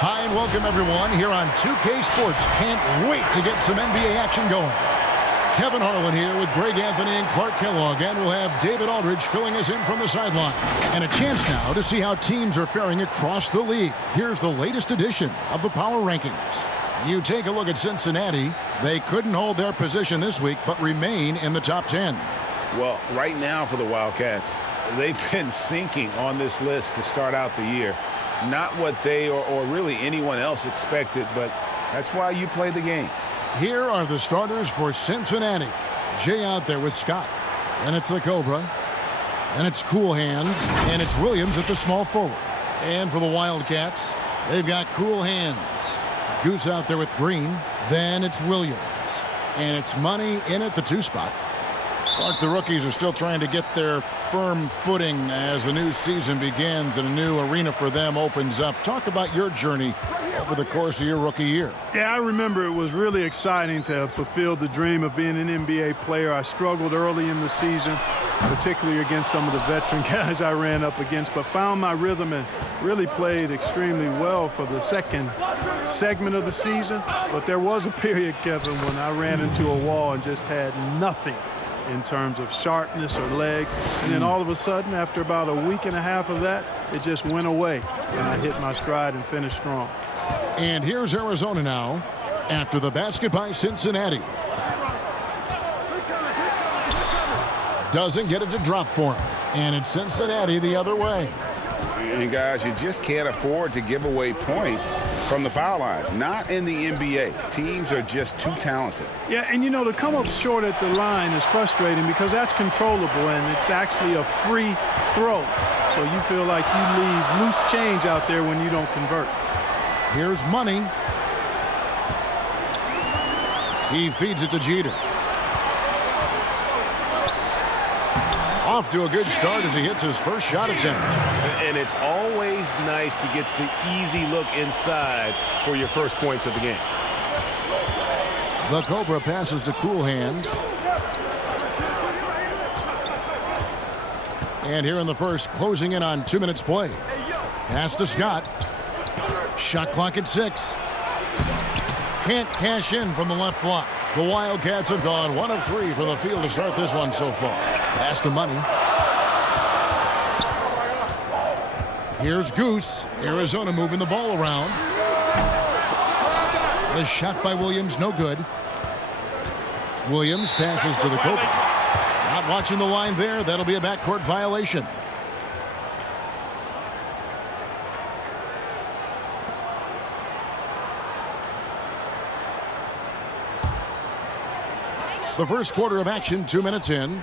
Hi and welcome everyone here on 2K Sports. Can't wait to get some NBA action going. Kevin Harlan here with Greg Anthony and Clark Kellogg, and we'll have David Aldridge filling us in from the sideline. And a chance now to see how teams are faring across the league. Here's the latest edition of the Power Rankings. You take a look at Cincinnati. They couldn't hold their position this week, but remain in the top 10. Well, right now for the Wildcats, they've been sinking on this list to start out the year. Not what they or really anyone else expected, but that's why you play the game. Here are the starters for Cincinnati. Jay out there with Scott. And it's the Cobra. And it's Cool Hands. And it's Williams at the small forward. And for the Wildcats, they've got Cool Hands. Goose out there with Green. Then it's Williams. And it's Money in at the 2 spot. Clark, the rookies are still trying to get their firm footing as the new season begins and a new arena for them opens up. Talk about your journey over the course of your rookie year. Yeah, I remember it was really exciting to have fulfilled the dream of being an NBA player. I struggled early in the season, particularly against some of the veteran guys I ran up against, but found my rhythm and really played extremely well for the second segment of the season. But there was a period, Kevin, when I ran into a wall and just had nothing in terms of sharpness or legs. And then all of a sudden, after about a week and a half of that, it just went away. And I hit my stride and finished strong. And here's Arizona now after the basket by Cincinnati. Doesn't get it to drop for him. And it's Cincinnati the other way. And guys, you just can't afford to give away points from the foul line. Not in the NBA. Teams are just too talented. Yeah, and you know, to come up short at the line is frustrating because that's controllable and it's actually a free throw. So you feel like you leave loose change out there when you don't convert. Here's Money. He feeds it to Jeter. Off to a good start as he hits his first shot attempt. And it's always nice to get the easy look inside for your first points of the game. The Cobra passes to Cool Hands. And here in the first, closing in on 2 minutes play. Pass to Scott. Shot clock at 6. Can't cash in from the left block. The Wildcats have gone 1 of 3 from the field to start this one so far. Pass to Money. Here's Goose. Arizona moving the ball around. The shot by Williams, no good. Williams passes to the Cobra. Not watching the line there. That'll be a backcourt violation. The first quarter of action, 2 minutes in.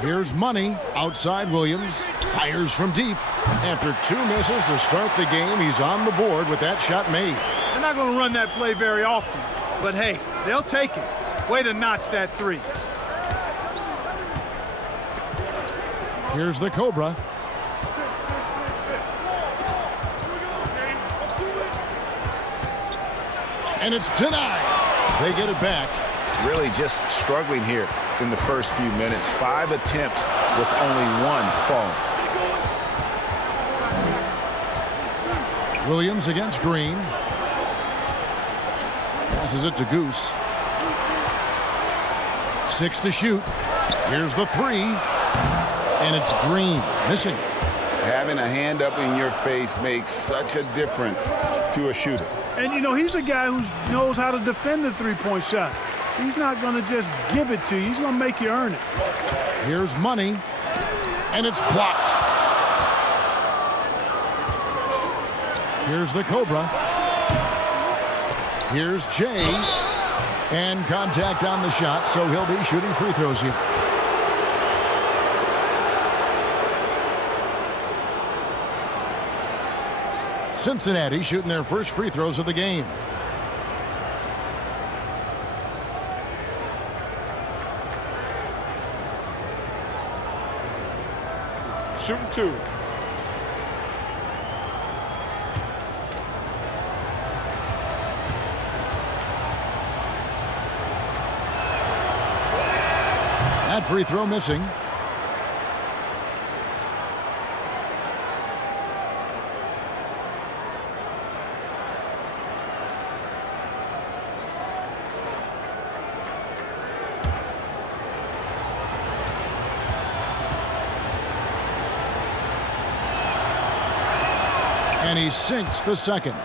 Here's Money. Outside Williams. Fires from deep. After 2 misses to start the game, he's on the board with that shot made. They're not going to run that play very often. But hey, they'll take it. Way to notch that 3. Here's the Cobra. And it's denied. They get it back. Really just struggling here in the first few minutes. 5 attempts with only 1 falling. Williams against Green. Passes it to Goose. 6 to shoot. Here's the 3. And it's Green missing. Having a hand up in your face makes such a difference to a shooter. And, you know, he's a guy who knows how to defend the three-point shot. He's not going to just give it to you. He's going to make you earn it. Here's Money. And it's blocked. Here's the Cobra. Here's Jay. And contact on the shot, so he'll be shooting free throws here. Cincinnati shooting their first free throws of the game. Shooting 2. That free throw missing. And he sinks the second.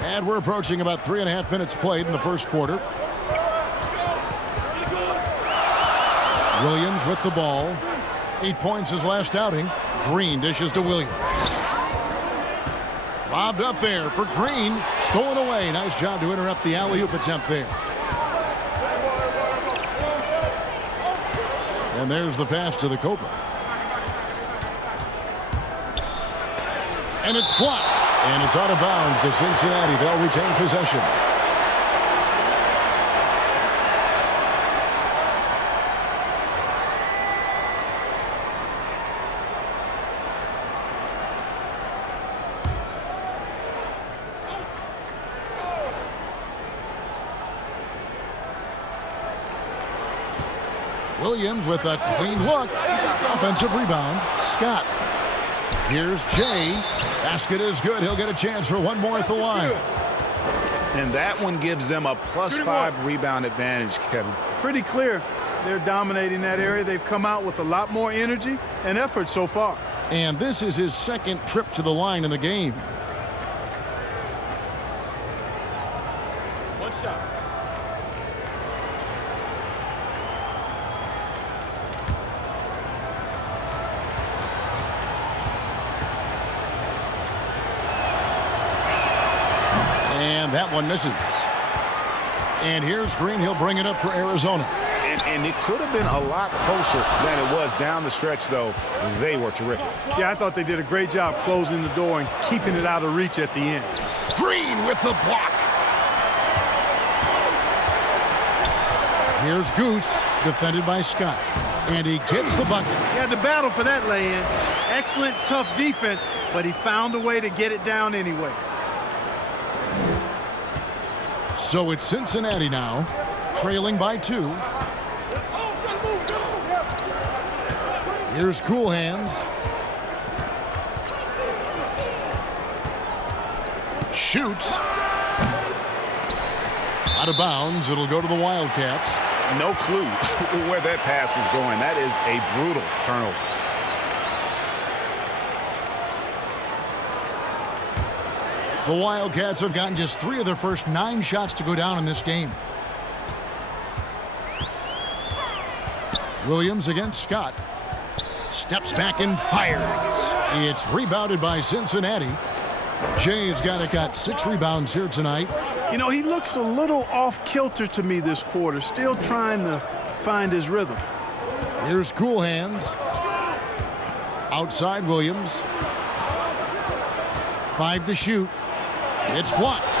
And we're approaching about 3.5 minutes played in the first quarter. Williams with the ball. 8 points his last outing. Green dishes to Williams. Lobbed up there for Green. Stolen away. Nice job to interrupt the alley-oop attempt there. And there's the pass to the Cobra. And it's blocked. And it's out of bounds to Cincinnati. They'll retain possession. Williams with a clean look. Offensive rebound. Scott. Here's Jay. Basket is good. He'll get a chance for one more at the line. And that one gives them a +5 rebound advantage, Kevin. Pretty clear. They're dominating that area. They've come out with a lot more energy and effort so far. And this is his second trip to the line in the game. One shot. And that one misses. And here's Green. He'll bring it up for Arizona. And it could have been a lot closer than it was down the stretch, though. They were terrific. Yeah, I thought they did a great job closing the door and keeping it out of reach at the end. Green with the block. Here's Goose, defended by Scott. And he gets the bucket. He had to battle for that lay-in. Excellent, tough defense, but he found a way to get it down anyway. So it's Cincinnati now, trailing by 2. Here's Cool Hands. Shoots. Out of bounds. It'll go to the Wildcats. No clue where that pass was going. That is a brutal turnover. The Wildcats have gotten just 3 of their first 9 shots to go down in this game. Williams against Scott. Steps back and fires. It's rebounded by Cincinnati. Jay's got 6 rebounds here tonight. You know, he looks a little off-kilter to me this quarter, still trying to find his rhythm. Here's Cool Hands. Outside Williams. 5 to shoot. It's blocked.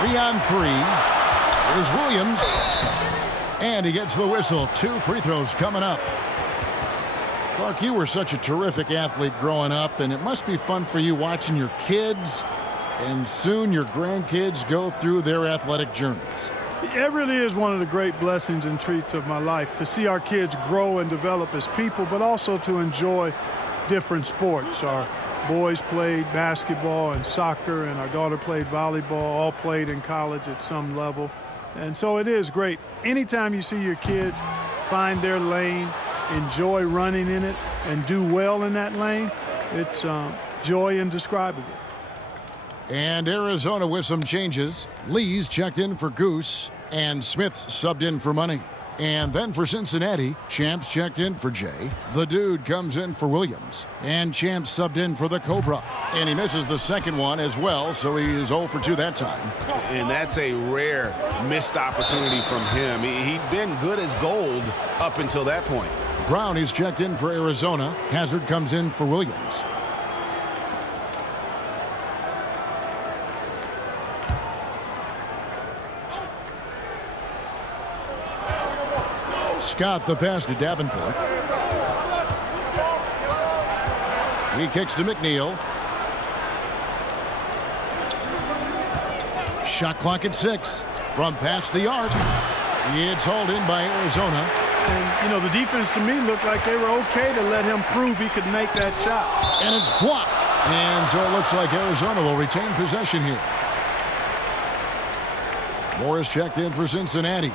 3 on 3. Here's Williams. And he gets the whistle. 2 free throws coming up. Clark, you were such a terrific athlete growing up, and it must be fun for you watching your kids and soon your grandkids go through their athletic journeys. It really is one of the great blessings and treats of my life to see our kids grow and develop as people, but also to enjoy different sports. Our boys played basketball and soccer, and our daughter played volleyball, all played in college at some level. And so it is great. Anytime you see your kids find their lane, enjoy running in it, and do well in that lane, it's joy indescribable. And Arizona with some changes. Lee's checked in for Goose, and Smith's subbed in for Money. And then for Cincinnati, Champs checked in for Jay. The Dude comes in for Williams. And Champs subbed in for the Cobra. And he misses the second one as well, so he is 0 for 2 that time. And that's a rare missed opportunity from him. He'd been good as gold up until that point. Brown is checked in for Arizona. Hazard comes in for Williams. Scott the pass to Davenport. He kicks to McNeil. Shot clock at 6 from past the arc. It's hauled in by Arizona. And, you know, the defense to me looked like they were okay to let him prove he could make that shot. And it's blocked. And so it looks like Arizona will retain possession here. Morris checked in for Cincinnati.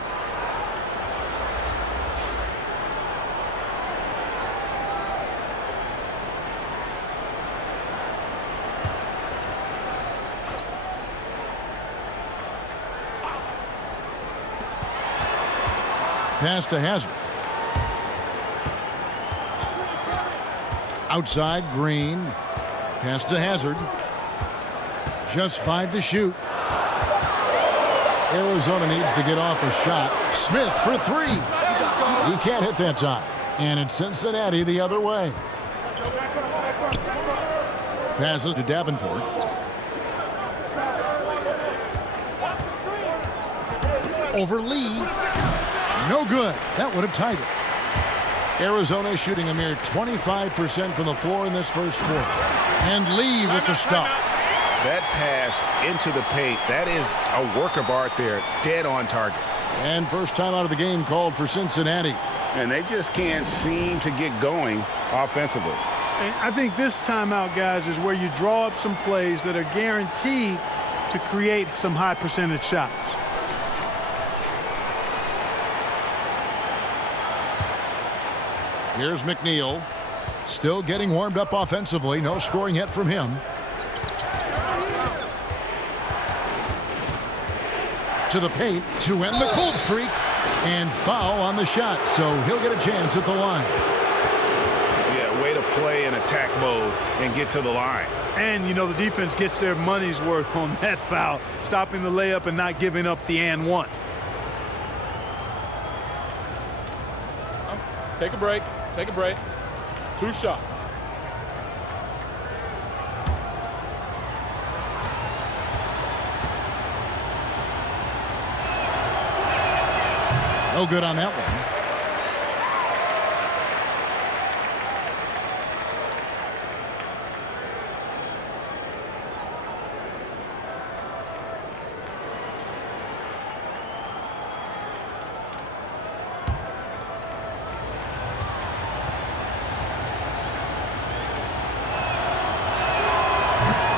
pass to Hazard. Outside, Green. Pass to Hazard. Just 5 to shoot. Arizona needs to get off a shot. Smith for 3. He can't hit that time. And it's Cincinnati the other way. Passes to Davenport. Over Lee. No good. That would have tied it. Arizona shooting a mere 25% from the floor in this first quarter. And Lee with the stuff. That pass into the paint, that is a work of art there. Dead on target. And first time out of the game called for Cincinnati. And they just can't seem to get going offensively. And I think this timeout, guys, is where you draw up some plays that are guaranteed to create some high percentage shots. Here's McNeil. Still getting warmed up offensively. No scoring yet from him. To the paint to end the cold streak. And foul on the shot. So he'll get a chance at the line. Yeah, way to play in attack mode and get to the line. And, you know, the defense gets their money's worth on that foul. Stopping the layup and not giving up the and one. Take a break. Take a break. 2 shots. No good on that one.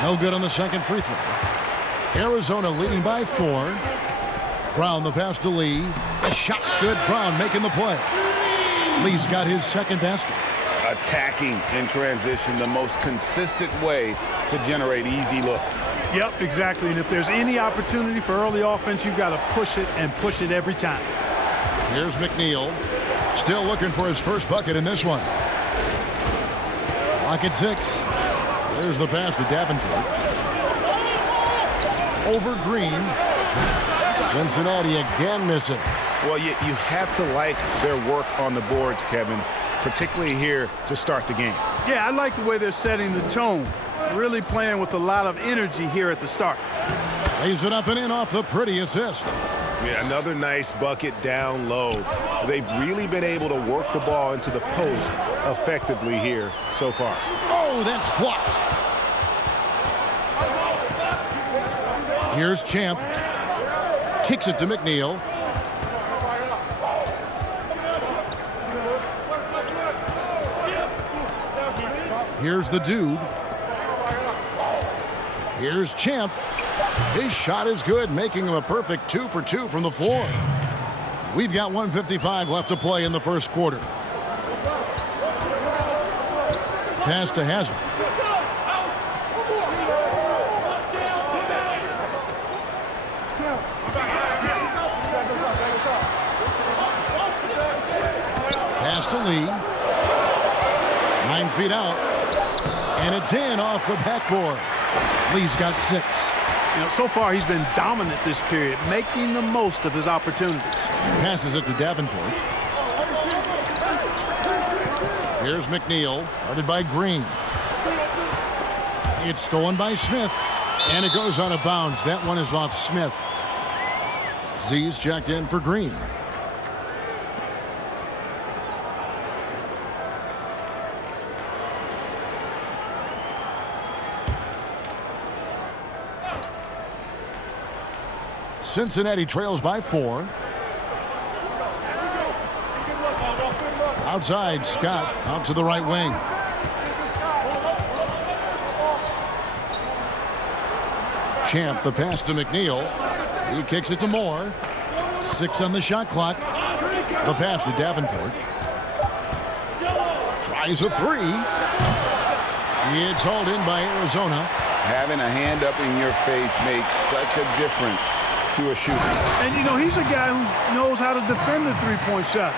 No good on the second free throw. Arizona leading by 4. Brown the pass to Lee. The shot's good. Brown making the play. Lee's got his second basket. Attacking in transition, the most consistent way to generate easy looks. Yep, exactly. And if there's any opportunity for early offense, you've got to push it and push it every time. Here's McNeil. Still looking for his first bucket in this one. Clock at 6. There's the pass to Davenport. Over Green. Cincinnati again missing. Well, you have to like their work on the boards, Kevin, particularly here to start the game. Yeah, I like the way they're setting the tone. Really playing with a lot of energy here at the start. Lays it up and in off the pretty assist. Yeah, another nice bucket down low. They've really been able to work the ball into the post effectively here so far. Oh, that's blocked. Here's Champ. Kicks it to McNeil. Here's the dude. Here's Champ. His shot is good, making him a perfect 2 for 2 from the floor. We've got 1:55 left to play in the first quarter. Pass to Hazard. Pass to Lee. 9 feet out. And it's in off the backboard. Lee's got 6. You know, so far he's been dominant this period, making the most of his opportunities. Passes it to Davenport. Here's McNeil, guarded by Green. It's stolen by Smith, and it goes out of bounds. That one is off Smith. Z's checked in for Green. Cincinnati trails by 4. Outside, Scott out to the right wing. Champ, the pass to McNeil. He kicks it to Moore. 6 on the shot clock. The pass to Davenport. Tries a 3. It's hauled in by Arizona. Having a hand up in your face makes such a difference to a shooter. And, you know, he's a guy who knows how to defend the three-point shot.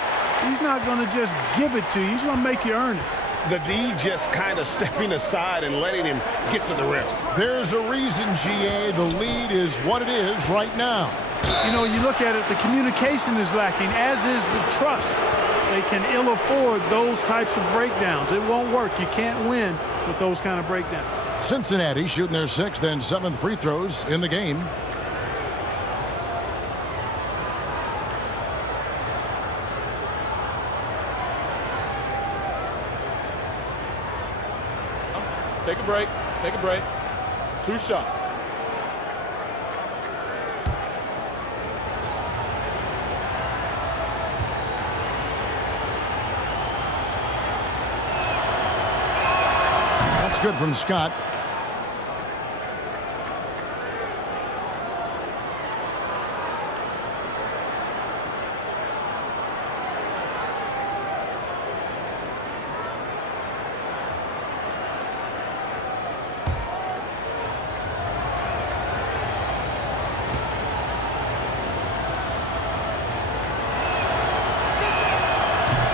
He's not going to just give it to you. He's going to make you earn it. The D just kind of stepping aside and letting him get to the rim. There's a reason, GA, the lead is what it is right now. You know, you look at it, the communication is lacking, as is the trust. They can ill afford those types of breakdowns. It won't work. You can't win with those kind of breakdowns. Cincinnati shooting their 6th and 7th free throws in the game. Take a break. Take a break. 2 shots. That's good from Scott.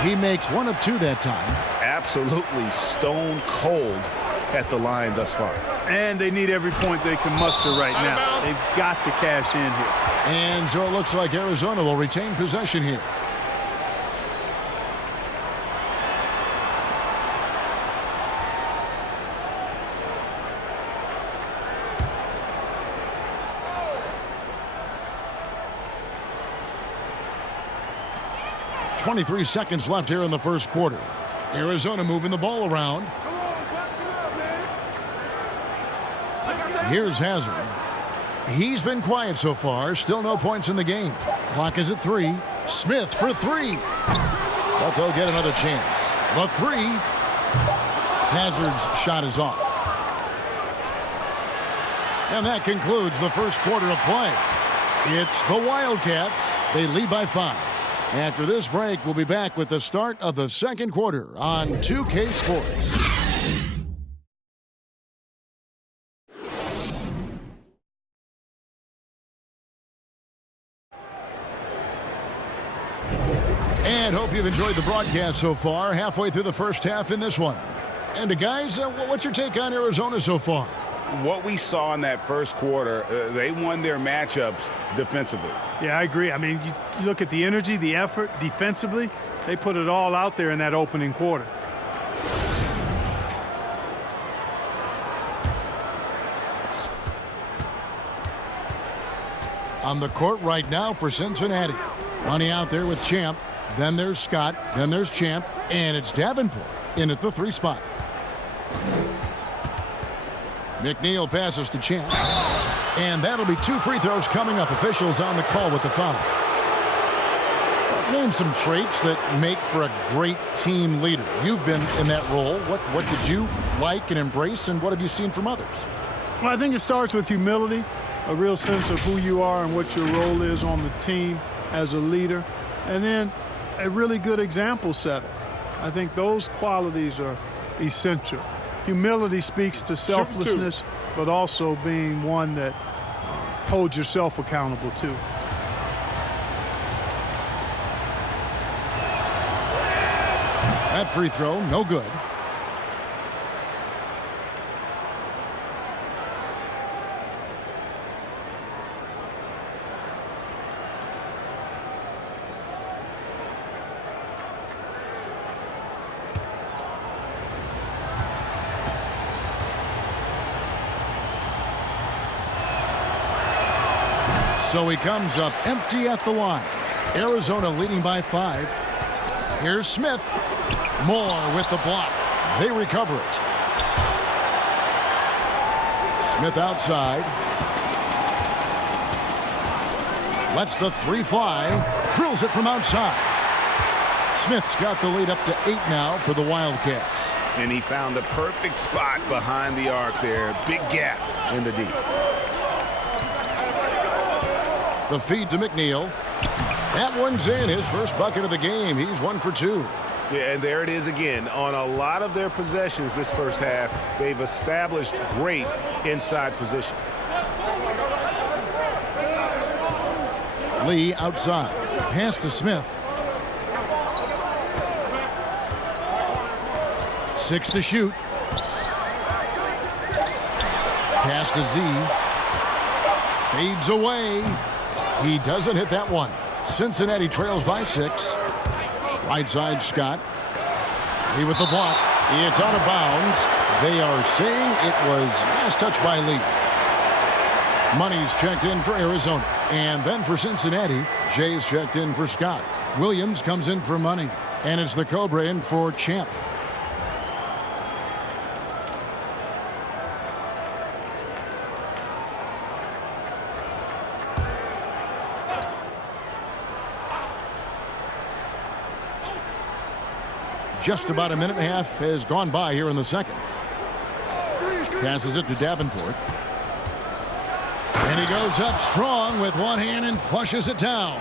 He makes 1 of 2 that time. Absolutely stone cold at the line thus far. And they need every point they can muster right now. They've got to cash in here. And so it looks like Arizona will retain possession here. .23 seconds left here in the first quarter. Arizona moving the ball around. Here's Hazard. He's been quiet so far. Still no points in the game. Clock is at 3. Smith for 3. But they'll get another chance. The 3. Hazard's shot is off. And that concludes the first quarter of play. It's the Wildcats. They lead by 5. After this break, we'll be back with the start of the second quarter on 2K Sports. And hope you've enjoyed the broadcast so far. Halfway through the first half in this one. And guys, what's your take on Arizona so far? What we saw in that first quarter, they won their matchups defensively. Yeah, I agree. I mean, you look at the energy, the effort defensively, they put it all out there in that opening quarter. On the court right now for Cincinnati. Money out there with Champ. Then there's Scott. Then there's Champ. And it's Davenport in at the 3 spot. McNeil passes to Champ. And that'll be 2 free throws coming up. Officials on the call with the foul. Name some traits that make for a great team leader. You've been in that role. What did you like and embrace, and what have you seen from others? Well, I think it starts with humility, a real sense of who you are and what your role is on the team as a leader, and then a really good example setter. I think those qualities are essential. Humility speaks to selflessness, but also being one that holds yourself accountable too. That free throw, no good. So he comes up empty at the line. Arizona leading by 5. Here's Smith. Moore with the block. They recover it. Smith outside. Lets the 3 fly. Drills it from outside. Smith's got the lead up to 8 now for the Wildcats. And he found the perfect spot behind the arc there. Big gap in the D. The feed to McNeil. That one's in. His first bucket of the game. He's 1 for 2. Yeah, and there it is again. On a lot of their possessions this first half, they've established great inside position. Lee outside. Pass to Smith. 6 to shoot. Pass to Z. Fades away. He doesn't hit that one. Cincinnati trails by 6. Right side, Scott. Lee with the block. It's out of bounds. They are saying it was last touch by Lee. Money's checked in for Arizona. And then for Cincinnati, Jay's checked in for Scott. Williams comes in for Money. And it's the Cobra in for Champ. Just about a minute and a half has gone by here in the second. Passes it to Davenport. And he goes up strong with one hand and flushes it down.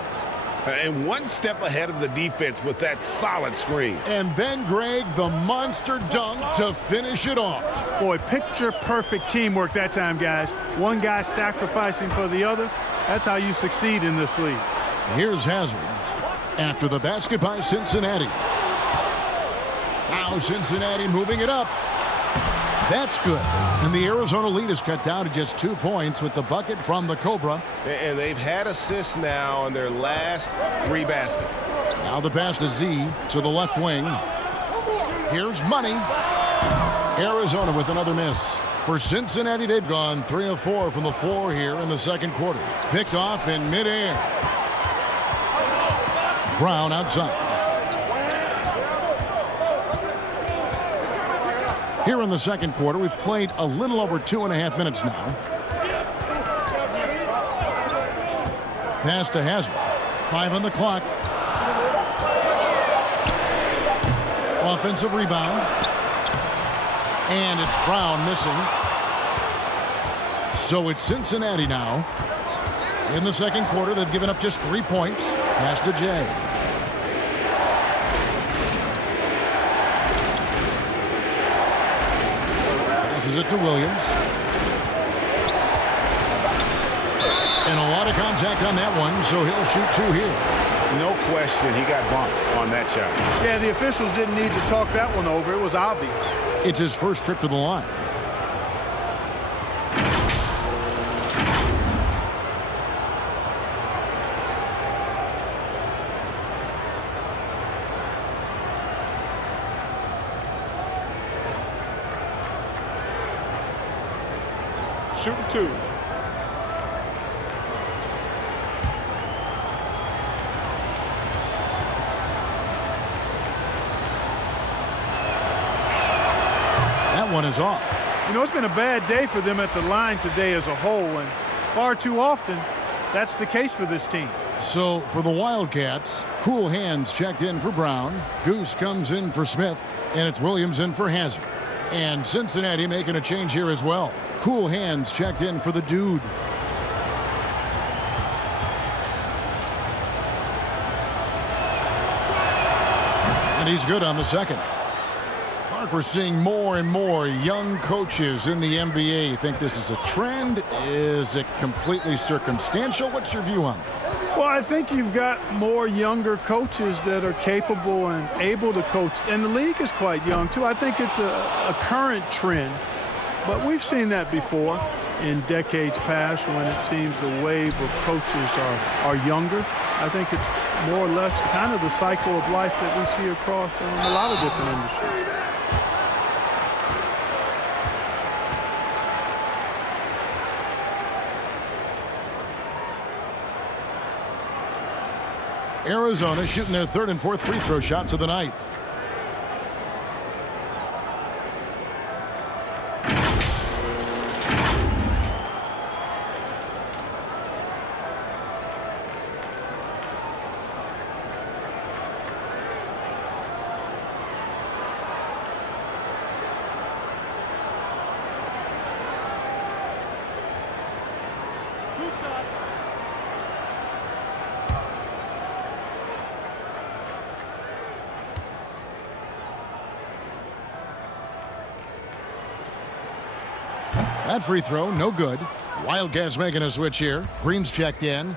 And one step ahead of the defense with that solid screen. And then, Greg, the monster dunk to finish it off. Boy, picture-perfect teamwork that time, guys. One guy sacrificing for the other. That's how you succeed in this league. Here's Hazard after the basket by Cincinnati. Now Cincinnati moving it up. That's good. And the Arizona lead is cut down to just 2 points with the bucket from the Cobra. And they've had assists now on their last 3 baskets. Now the pass to Z to the left wing. Here's Money. Arizona with another miss. For Cincinnati, they've gone 3 of 4 from the floor here in the second quarter. Picked off in midair. Brown outside. Here in the second quarter, we've played a little over 2.5 minutes now. Pass to Hazard. 5 on the clock. Offensive rebound. And it's Brown missing. So it's Cincinnati now. In the second quarter, they've given up just 3 points. Pass to Jay. Passes it to Williams. And a lot of contact on that one, so he'll shoot 2 here. No question, he got bumped on that shot. Yeah, the officials didn't need to talk that one over. It was obvious. It's his first trip to the line. Shooting 2. That one is off. You know, it's been a bad day for them at the line today as a whole, and far too often, that's the case for this team. So for the Wildcats, Cool Hands checked in for Brown. Goose comes in for Smith, and it's Williams in for Hazard. And Cincinnati making a change here as well. Cool Hands checked in for the Dude. And he's good on the second. Clark, we're seeing more and more young coaches in the NBA. You think this is a trend? Is it completely circumstantial? What's your view on that? Well, I think you've got more younger coaches that are capable and able to coach. And the league is quite young, too. I think it's a current trend. But we've seen that before in decades past when it seems the wave of coaches are younger. I think it's more or less kind of the cycle of life that we see across a lot of different industries. Arizona shooting their 3rd and 4th free throw shots of the night. That free throw, no good. Wildcats making a switch here. Green's checked in.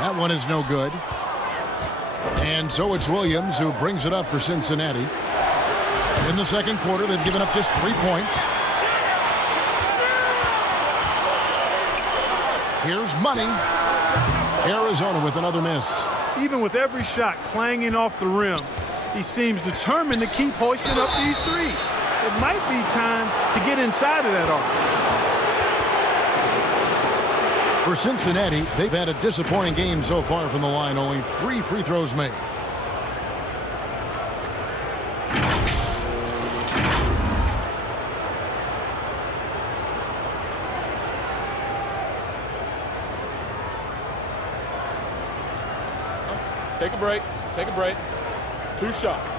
That one is no good. And so it's Williams who brings it up for Cincinnati. In the second quarter, they've given up just 3 points. Here's Money. Arizona with another miss. Even with every shot clanging off the rim, he seems determined to keep hoisting up these three. It might be time to get inside of that arc. For Cincinnati, they've had a disappointing game so far from the line. Only 3 free throws made. Take a break. Take a break. 2 shots.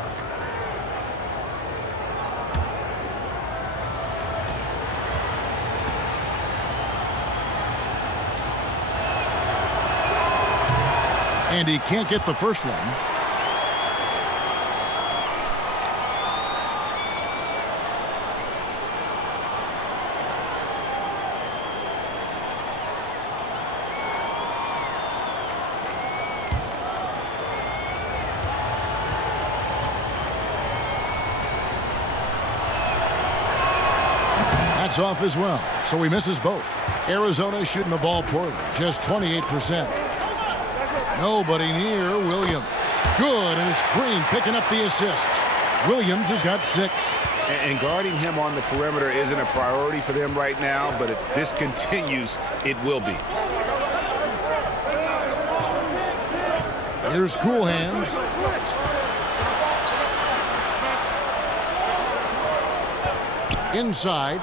And he can't get the first one. That's off as well, so he misses both. Arizona shooting the ball poorly, just 28%. Nobody near Williams. Good, and it's Green picking up the assist. Williams has got 6. And guarding him on the perimeter isn't a priority for them right now, but if this continues, it will be. Here's Cool Hands. Inside.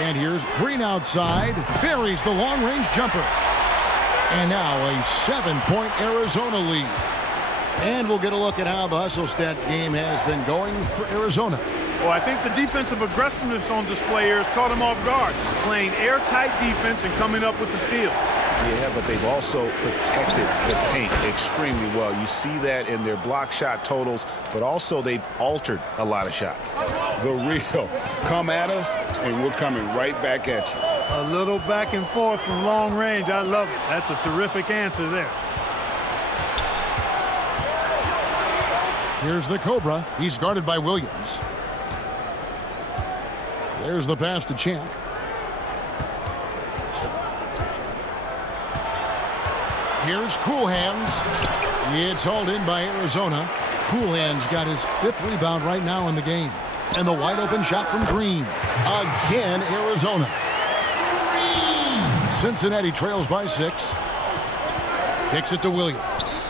And here's Green outside. Buries the long-range jumper. And now a 7-point Arizona lead. And we'll get a look at how the hustle stat game has been going for Arizona. Well, I think the defensive aggressiveness on display here has caught him off guard. Playing airtight defense and coming up with the steals. Yeah, but they've also protected the paint extremely well. You see that in their block shot totals, but also they've altered a lot of shots. The real come at us, and we're coming right back at you. A little back and forth from long range. I love it. That's a terrific answer there. Here's the Cobra. He's guarded by Williams. There's the pass to Champ. Here's Cool Hands. It's hauled in by Arizona. Cool Hands got his 5th rebound right now in the game. And the wide open shot from Green. Again, Arizona. Cincinnati trails by 6. Kicks it to Williams.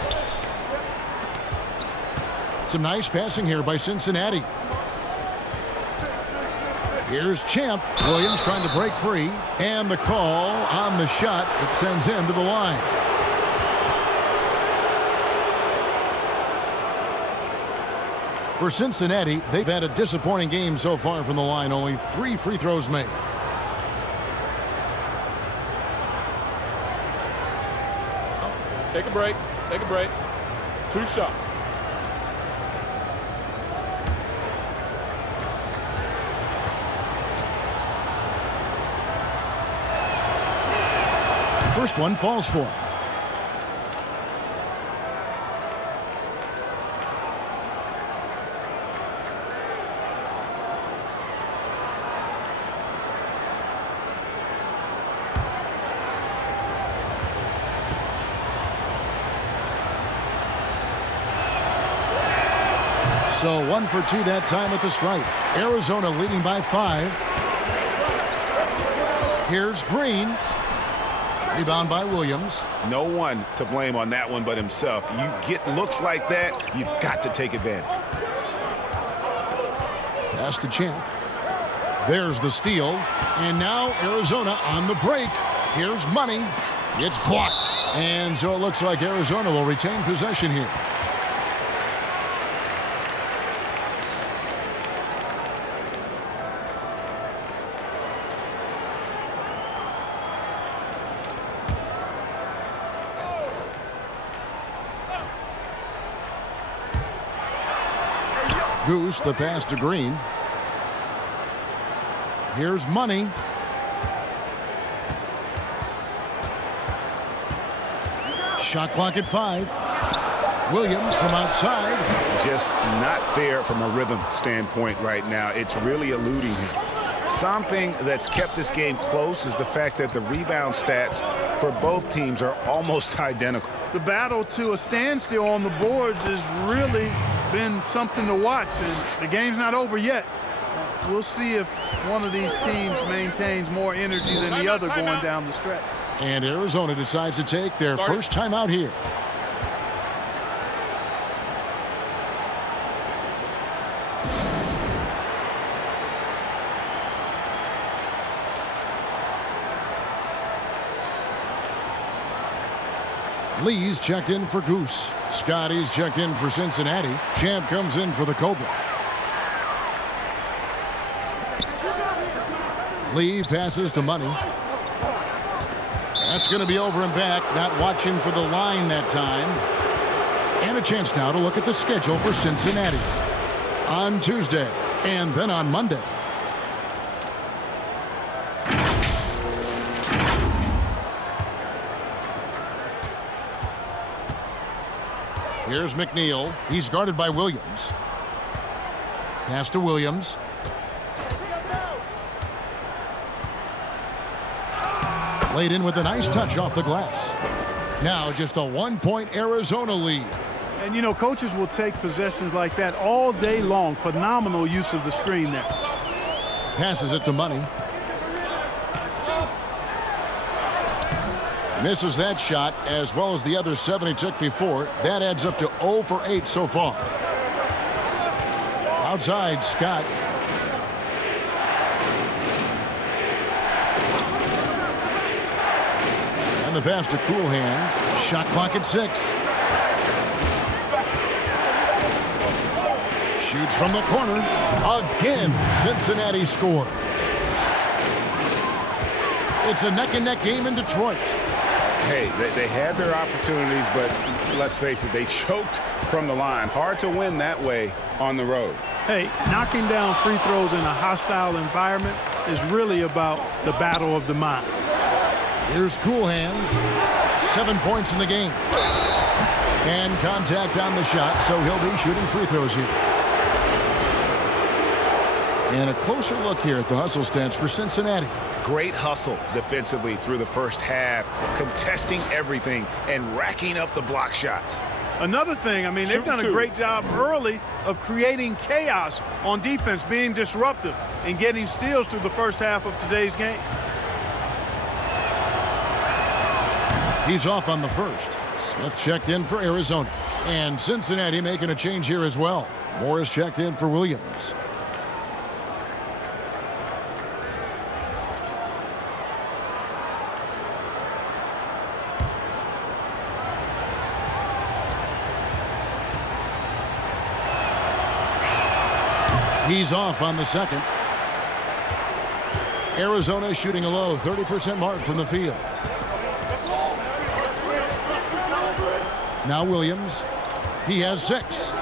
Some nice passing here by Cincinnati. Here's Champ. Williams trying to break free. And the call on the shot that sends him to the line. For Cincinnati, they've had a disappointing game so far from the line. Only 3 free throws made. Take a break. Take a break. 2 shots. First one falls for him. So 1 for 2 that time at the stripe. Arizona leading by 5. Here's Green. Rebound by Williams. No one to blame on that one but himself. You get looks like that, you've got to take advantage. Pass to Champ. There's the steal. And now Arizona on the break. Here's Money. It's blocked. And so it looks like Arizona will retain possession here. Goose, the pass to Green. Here's Money. Shot clock at 5. Williams from outside. Just not there from a rhythm standpoint right now. It's really eluding him. Something that's kept this game close is the fact that the rebound stats for both teams are almost identical. The battle to a standstill on the boards has really been something to watch, and the game's not over yet. We'll see if one of these teams maintains more energy than the other going down the stretch. And Arizona decides to take their first time out here. Lee's checked in for Goose. Scotty's checked in for Cincinnati. Champ comes in for the Cobra. Lee passes to Money. That's going to be over and back. Not watching for the line that time. And a chance now to look at the schedule for Cincinnati. On Tuesday and then on Monday. Here's McNeil. He's guarded by Williams. Pass to Williams. Laid in with a nice touch off the glass. Now just a 1-point Arizona lead. And, you know, coaches will take possessions like that all day long. Phenomenal use of the screen there. Passes it to Money. Misses that shot as well as the other 7 he took before. That adds up to 0 for 8 so far. Outside, Scott. And the pass to Cool Hands. Shot clock at 6. Shoots from the corner. Again, Cincinnati scores. It's a neck-and-neck game in Detroit. Hey, they had their opportunities, but let's face it, they choked from the line. Hard to win that way on the road. Hey, knocking down free throws in a hostile environment is really about the battle of the mind. Here's Cool Hands. 7 points in the game. And contact on the shot, so he'll be shooting free throws here. And a closer look here at the hustle stats for Cincinnati. Great hustle defensively through the first half, contesting everything and racking up the block shots. Another thing, I mean, they've done a great job early of creating chaos on defense, being disruptive and getting steals through the first half of today's game. He's off on the first. Smith checked in for Arizona. And Cincinnati making a change here as well. Morris checked in for Williams. He's off on the second. Arizona shooting a low 30% mark from the field. Now Williams. He has 6.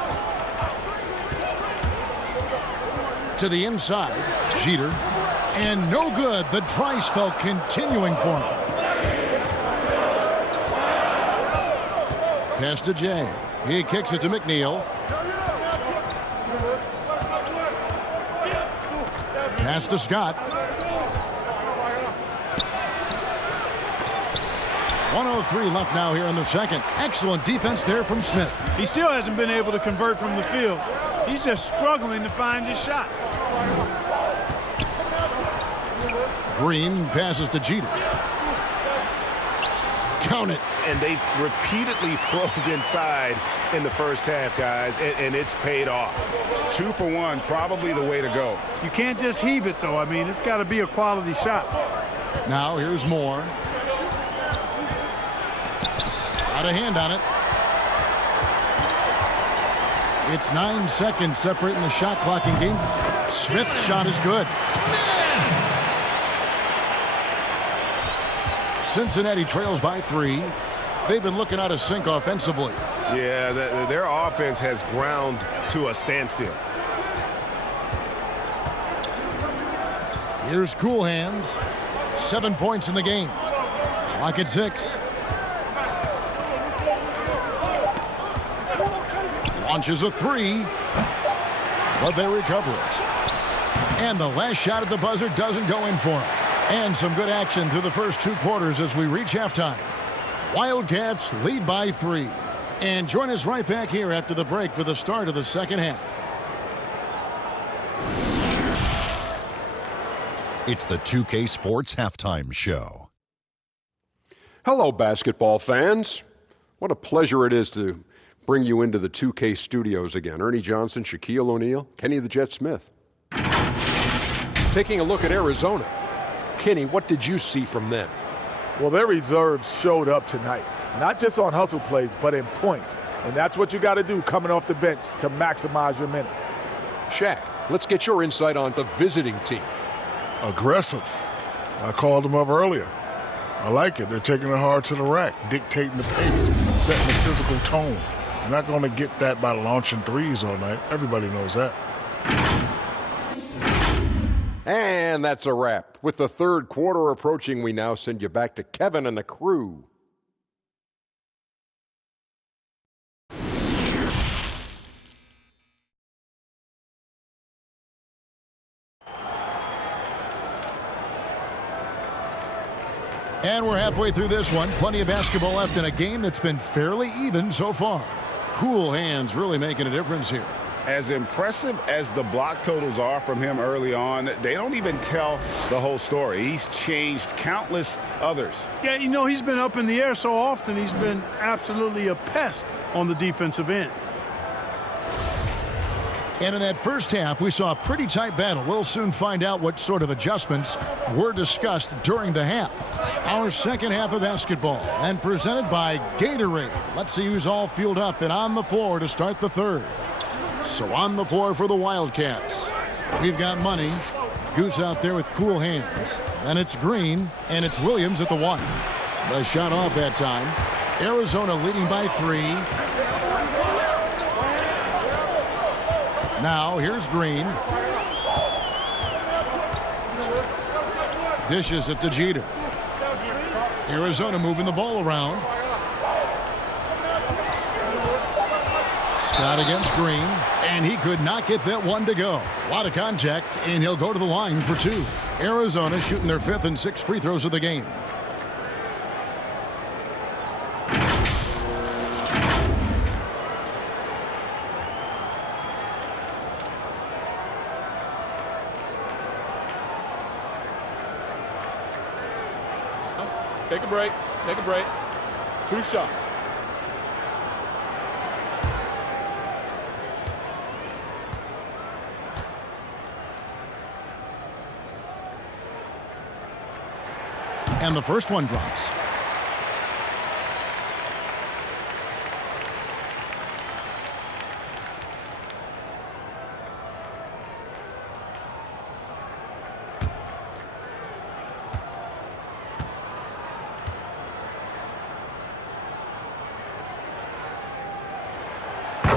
To the inside. Jeter. And no good. The dry spell continuing for him. Pass to Jay. He kicks it to McNeil. Pass to Scott. 1:03 left now here in the second. Excellent defense there from Smith. He still hasn't been able to convert from the field. He's just struggling to find his shot. Green passes to Jeter. Count it. And they've repeatedly probed inside in the first half, guys, and it's paid off. 2 for 1, probably the way to go. You can't just heave it, though. I mean, it's got to be a quality shot. Now here's Moore. Out of hand on it. It's 9 seconds separating the shot clock and game. Smith's shot is good. Cincinnati trails by 3. They've been looking out of sync offensively. Yeah, their offense has ground to a standstill. Here's Cool Hands. 7 points in the game. Clock at 6. Launches a three. But they recover it. And the last shot at the buzzer doesn't go in for him. And some good action through the first 2 quarters as we reach halftime. Wildcats lead by 3. And join us right back here after the break for the start of the second half. It's the 2K Sports Halftime Show. Hello, basketball fans. What a pleasure it is to bring you into the 2K studios again. Ernie Johnson, Shaquille O'Neal, Kenny the Jet Smith. Taking a look at Arizona. Kenny, what did you see from them? Well, their reserves showed up tonight, not just on hustle plays, but in points. And that's what you got to do coming off the bench to maximize your minutes. Shaq, let's get your insight on the visiting team. Aggressive. I called them up earlier. I like it. They're taking it hard to the rack, dictating the pace, setting the physical tone. You're not going to get that by launching threes all night. Everybody knows that. And that's a wrap. With the third quarter approaching, we now send you back to Kevin and the crew. And we're halfway through this one. Plenty of basketball left in a game that's been fairly even so far. Cool hands really making a difference here. As impressive as the block totals are from him early on, they don't even tell the whole story. He's changed countless others. Yeah, you know, he's been up in the air so often, he's been absolutely a pest on the defensive end. And in that first half, we saw a pretty tight battle. We'll soon find out what sort of adjustments were discussed during the half. Our second half of basketball, and presented by Gatorade. Let's see who's all fueled up and on the floor to start the third. So on the floor for the Wildcats, we've got Money. Goose out there with cool hands. Then it's Green, and it's Williams at the 1. The shot off that time. Arizona leading by 3. Now here's Green. Dishes it to Jeter. Arizona moving the ball around. Scott against Green, and he could not get that one to go. A lot of contact, and he'll go to the line for 2. Arizona shooting their 5th and 6th free throws of the game. Take a break. Take a break. 2 shots. And the first one drops.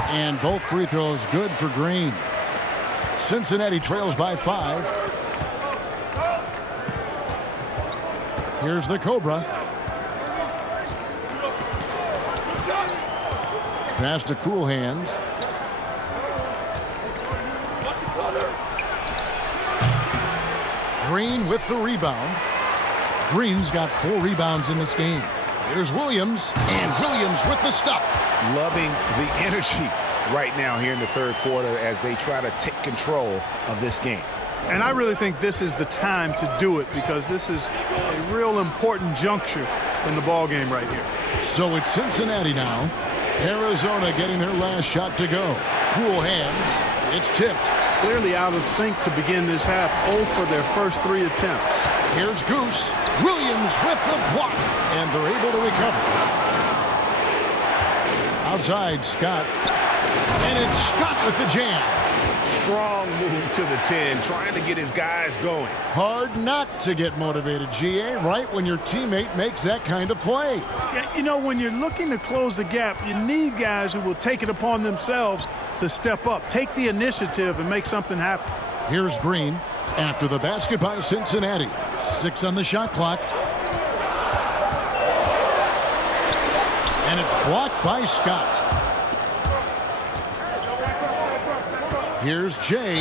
And both free throws good for Green. Cincinnati trails by 5. Here's the Cobra. Pass to Cool Hands. Green with the rebound. Green's got 4 rebounds in this game. Here's Williams, and Williams with the stuff. Loving the energy right now here in the third quarter as they try to take control of this game. And I really think this is the time to do it because this is a real important juncture in the ball game right here. So it's Cincinnati now. Arizona getting their last shot to go. Cool hands. It's tipped. Clearly out of sync to begin this half. 0 for their first 3 attempts. Here's Goose. Williams with the block. And they're able to recover. Outside, Scott. And it's Scott with the jam. Strong move to the 10, trying to get his guys going. Hard not to get motivated, GA, right when your teammate makes that kind of play. Yeah, you know, when you're looking to close the gap, you need guys who will take it upon themselves to step up, take the initiative, and make something happen. Here's Green after the basket by Cincinnati. 6 on the shot clock. And it's blocked by Scott. Here's Jay.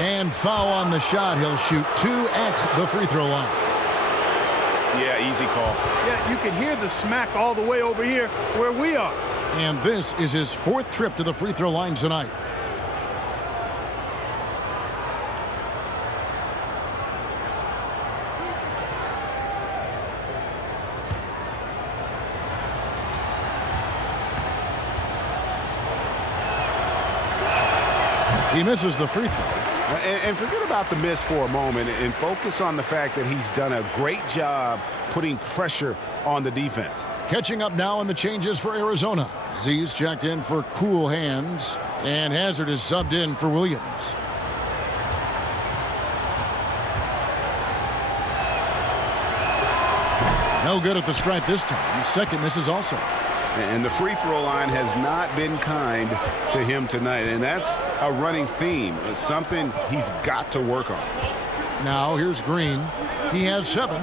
And foul on the shot. He'll shoot 2 at the free throw line. Yeah, easy call. Yeah, you can hear the smack all the way over here where we are. And this is his 4th trip to the free throw line tonight. He misses the free throw. And forget about the miss for a moment and focus on the fact that he's done a great job putting pressure on the defense. Catching up now on the changes for Arizona. Z's checked in for cool hands, and Hazard is subbed in for Williams. No good at the stripe this time. His second misses also. And the free throw line has not been kind to him tonight, and that's a running theme. It's something he's got to work on. Now here's Green. He has 7.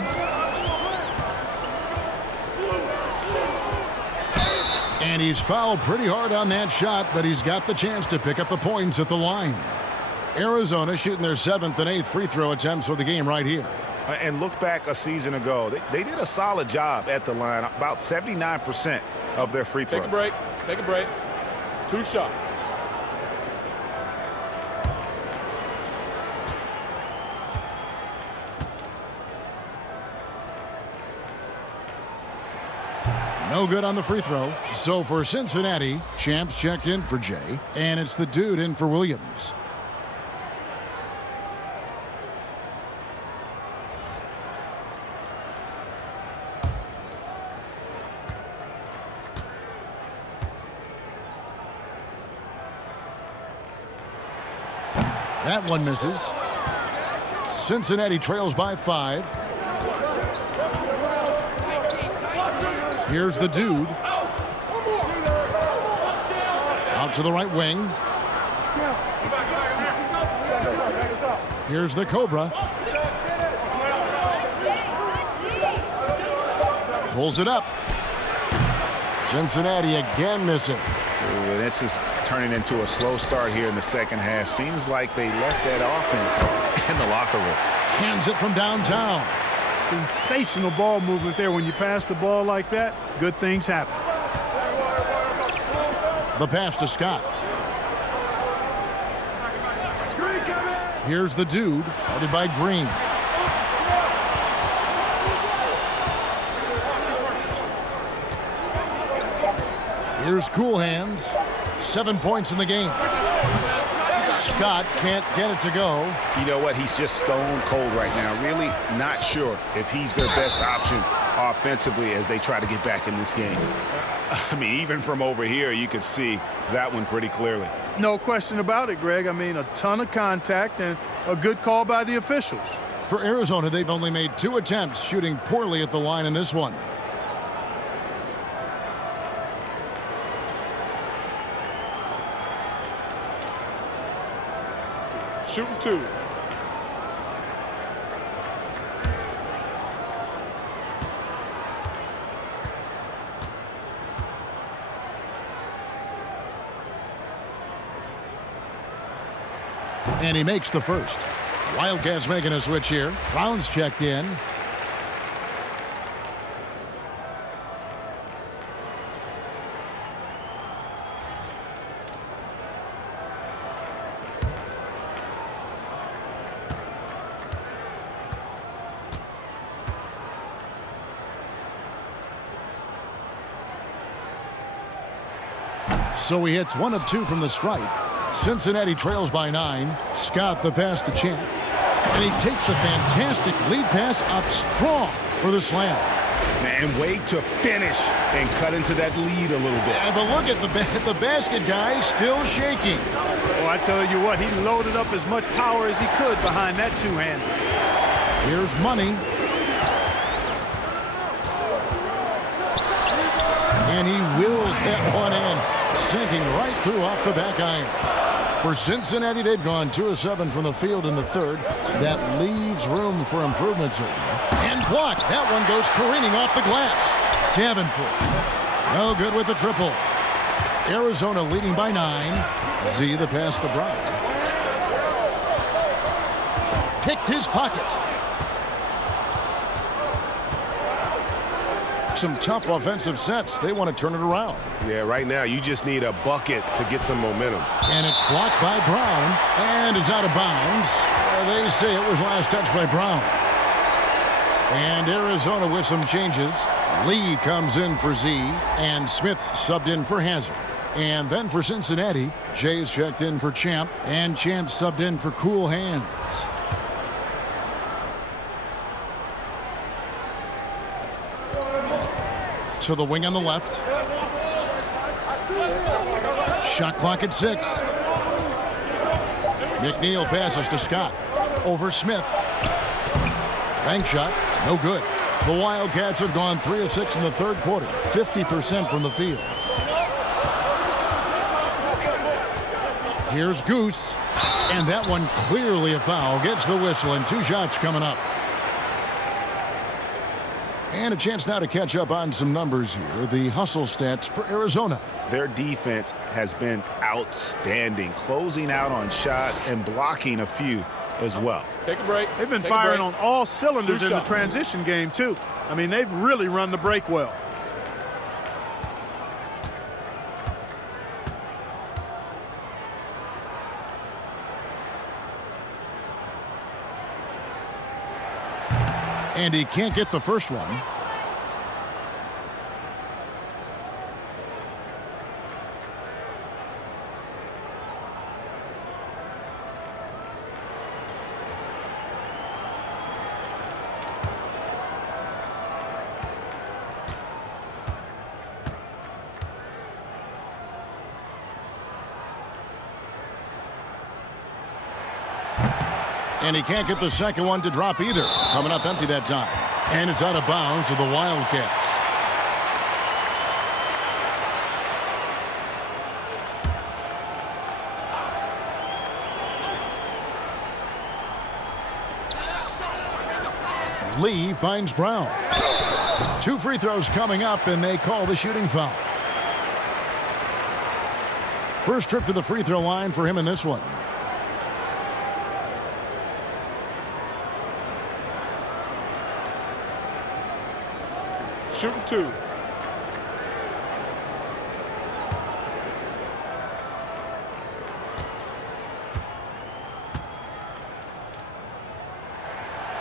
And he's fouled pretty hard on that shot, but he's got the chance to pick up the points at the line. Arizona shooting their 7th and 8th free throw attempts for the game right here. And look back a season ago. They did a solid job at the line, about 79% of their free throws. Take a break. Take a break. 2 shots. No good on the free throw. So for Cincinnati, Champs checked in for Jay, and it's the dude in for Williams. That one misses. Cincinnati trails by 5. Here's the dude. Out to the right wing. Here's the Cobra. Pulls it up. Cincinnati again missing. Ooh, this is turning into a slow start here in the second half. Seems like they left that offense in the locker room. Hands it from downtown. Sensational ball movement there. When you pass the ball like that, good things happen. The pass to Scott. Here's the dude, guarded by Green. Here's Cool Hands. 7 points in the game. Scott can't get it to go. You know what? He's just stone cold right now. Really not sure if he's their best option offensively as they try to get back in this game. I mean, even from over here, you could see that one pretty clearly. No question about it, Greg. I mean, a ton of contact and a good call by the officials. For Arizona, they've only made 2 attempts, shooting poorly at the line in this one. Shooting 2. And he makes the first. Wildcats making a switch here. Brown's checked in. So he hits 1 of 2 from the stripe. Cincinnati trails by 9. Scott the pass to Champ. And he takes a fantastic lead pass up strong for the slam. And wait to finish and cut into that lead a little bit. Yeah, but look at the basket guy still shaking. Oh, I tell you what, he loaded up as much power as he could behind that two-hander. Here's Money. And he wills that one in, sinking right through off the back iron. For Cincinnati, they've gone 2 of 7 from the field in the third. That leaves room for improvements. And blocked. That one goes careening off the glass. Davenport. No good with the triple. Arizona leading by 9. Z the pass to Brown. picked his pocket. Some tough offensive sets. They want to turn it around. Yeah, right now you just need a bucket to get some momentum. And it's blocked by Brown, and it's out of bounds. They say it was last touched by Brown. And Arizona with some changes. Lee comes in for Z, and Smith subbed in for Hazard. And then for Cincinnati, Jay's checked in for Champ, and Champ subbed in for Cool Hands. To the wing on the left. Shot clock at 6. McNeil passes to Scott. Over Smith. Bank shot. No good. The Wildcats have gone 3 of 6 in the third quarter. 50% from the field. Here's Goose. And that one clearly a foul. Gets the whistle, and 2 shots coming up. And a chance now to catch up on some numbers here. The hustle stats for Arizona. Their defense has been outstanding, closing out on shots and blocking a few as well. Take a break. They've been firing on all cylinders in the transition game, too. I mean, they've really run the break well. And he can't get the first one. And he can't get the second one to drop either. Coming up empty that time. And it's out of bounds to the Wildcats. Lee finds Brown. 2 free throws coming up, and they call the shooting foul. First trip to the free throw line for him in this one. Shooting 2.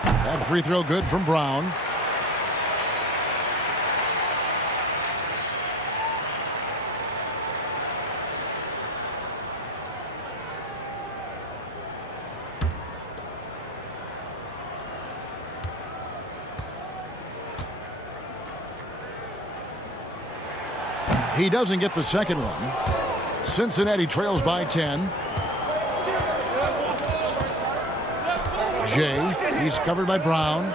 That free throw good from Brown. He doesn't get the second one. Cincinnati trails by 10. Jay, he's covered by Brown.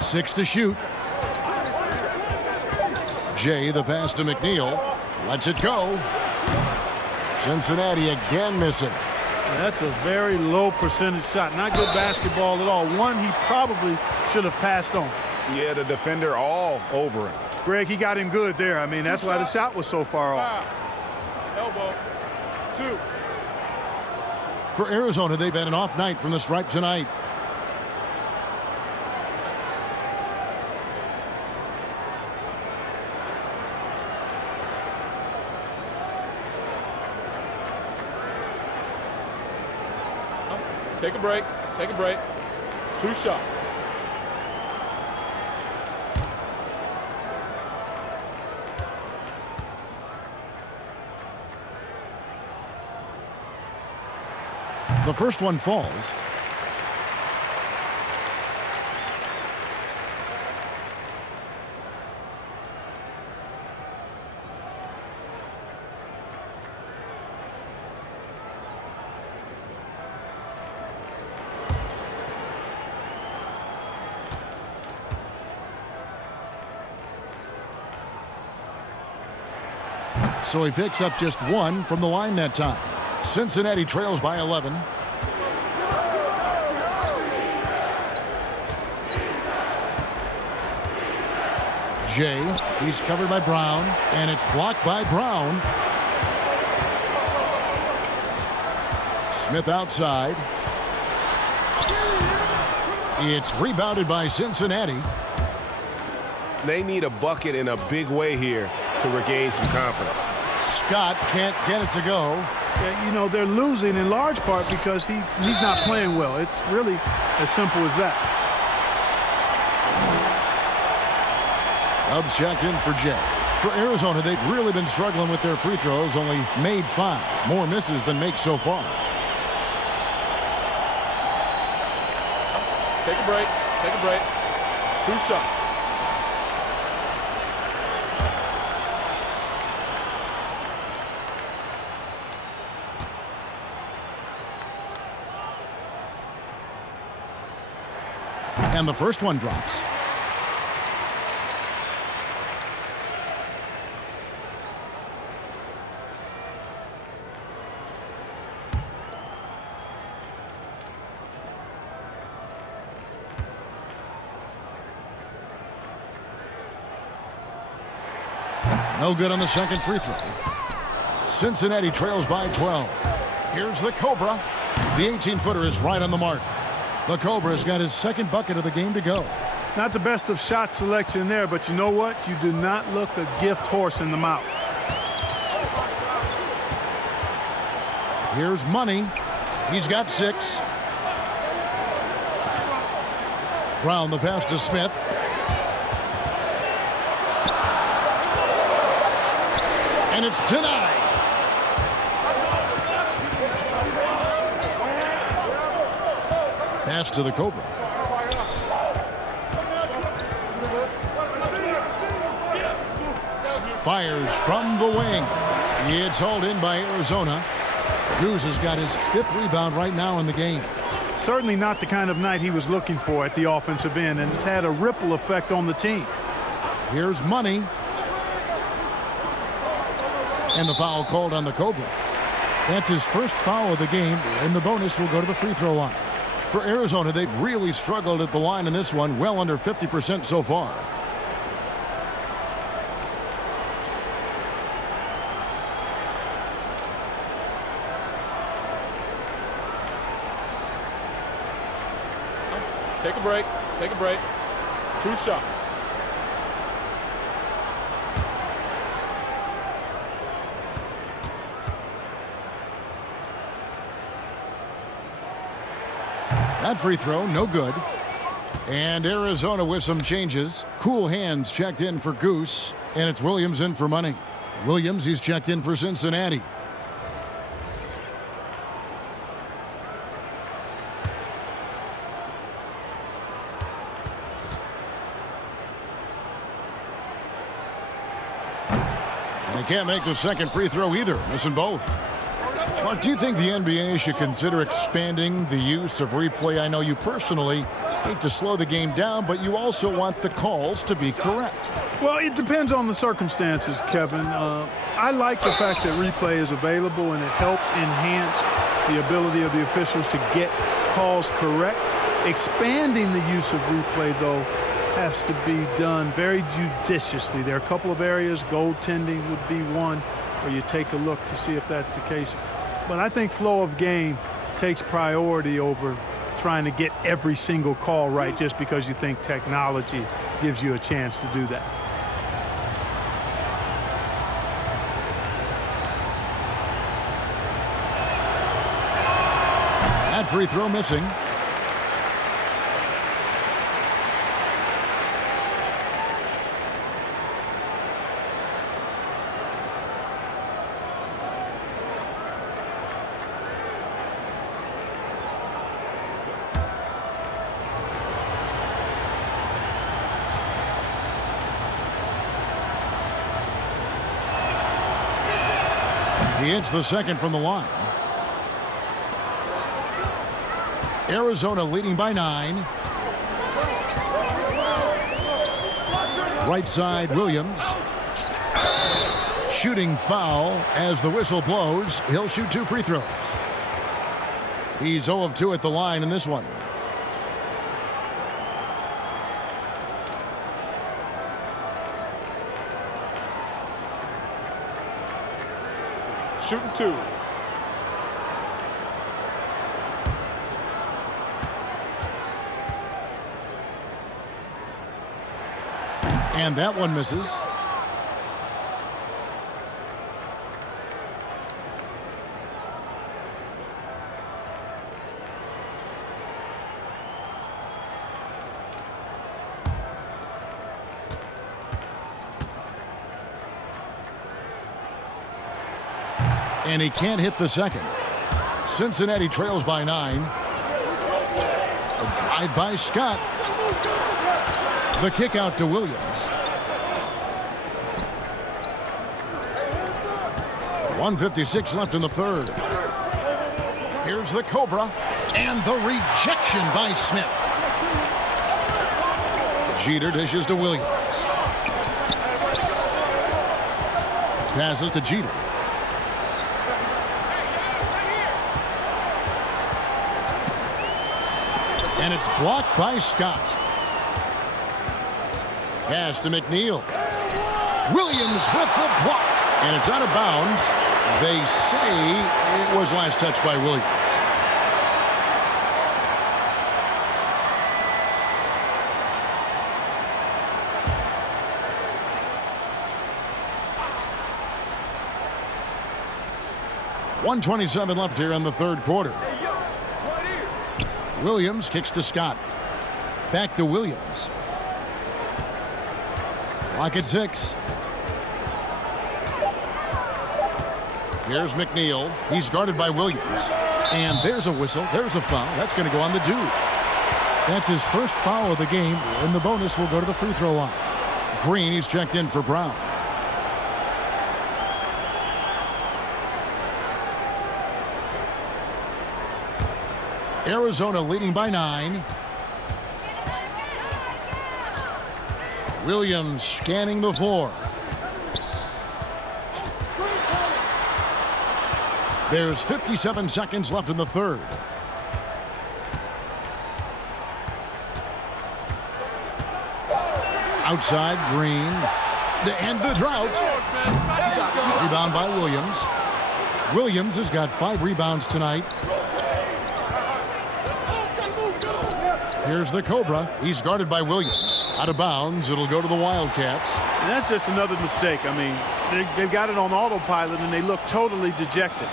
Six to shoot. Jay, the pass to McNeil. Lets it go. Cincinnati again missing. That's a very low percentage shot. Not good basketball at all. One he probably should have passed on. Yeah, the defender all over him. Greg, he got him good there. I mean, that's why the shot was so far off. Elbow. 2. For Arizona, they've had an off night from the stripe tonight. Take a break. Take a break. 2 shots. The first one falls. So he picks up just 1 from the line that time. Cincinnati trails by 11. Jay, he's covered by Brown, and it's blocked by Brown. Smith outside. It's rebounded by Cincinnati. They need a bucket in a big way here to regain some confidence. Scott can't get it to go. Yeah, you know, they're losing in large part because he's not playing well. It's really as simple as that. Dubs checked in for Jay. For Arizona, they've really been struggling with their free throws, only made 5. More misses than makes so far. Take a break. Take a break. 2 shots. And the first one drops. No good on the second free throw. Cincinnati trails by 12. Here's the Cobra. The 18-footer is right on the mark. The Cobra's got his second bucket of the game to go. Not the best of shot selection there, but you know what? You do not look a gift horse in the mouth. Here's Money. He's got 6. Brown the pass to Smith. And it's denied. Pass to the Cobra. Fires from the wing. It's hauled in by Arizona. Goose has got his 5th rebound right now in the game. Certainly not the kind of night he was looking for at the offensive end, and it's had a ripple effect on the team. Here's Money. And the foul called on the Cobra. That's his first foul of the game, and the bonus will go to the free throw line. For Arizona, they've really struggled at the line in this one, well under 50% so far. Take a break. Take a break. 2 shots. That free throw, no good. And Arizona with some changes. Cool Hands checked in for Goose, and it's Williams in for Money. Williams, he's checked in for Cincinnati. And he can't make the second free throw either, missing both. Mark, do you think the NBA should consider expanding the use of replay? I know you personally hate to slow the game down, but you also want the calls to be correct. Well, it depends on the circumstances, Kevin. I like the fact that replay is available, and it helps enhance the ability of the officials to get calls correct. Expanding the use of replay, though, has to be done very judiciously. There are a couple of areas, goaltending would be one, where you take a look to see if that's the case. But I think flow of game takes priority over trying to get every single call right just because you think technology gives you a chance to do that. That free throw missing. He hits the second from the line. Arizona leading by 9. Right side, Williams. Shooting foul as the whistle blows. He'll shoot 2 free throws. He's 0 of 2 at the line in this one. Shooting 2. And that one misses. And he can't hit the second. Cincinnati trails by 9. A drive by Scott. The kick out to Williams. 1:56 left in the third. Here's the Cobra. And the rejection by Smith. Jeter dishes to Williams. Passes to Jeter. And it's blocked by Scott. Pass to McNeil. Williams with the block. And it's out of bounds. They say it was last touched by Williams. .127 left here in the third quarter. Williams kicks to Scott. Back to Williams. Clock at 6. Here's McNeil. He's guarded by Williams. And there's a whistle. There's a foul. That's going to go on the dude. That's his first foul of the game, and the bonus will go to the free throw line. Green, he's checked in for Brown. Arizona leading by 9. Williams scanning the floor. There's 57 seconds left in the third. Outside, Green. To end the drought. Rebound by Williams. Williams has got 5 rebounds tonight. Here's the Cobra. He's guarded by Williams. Out of bounds. It'll go to the Wildcats. And that's just another mistake. I mean, they've got it on autopilot, and they look totally dejected.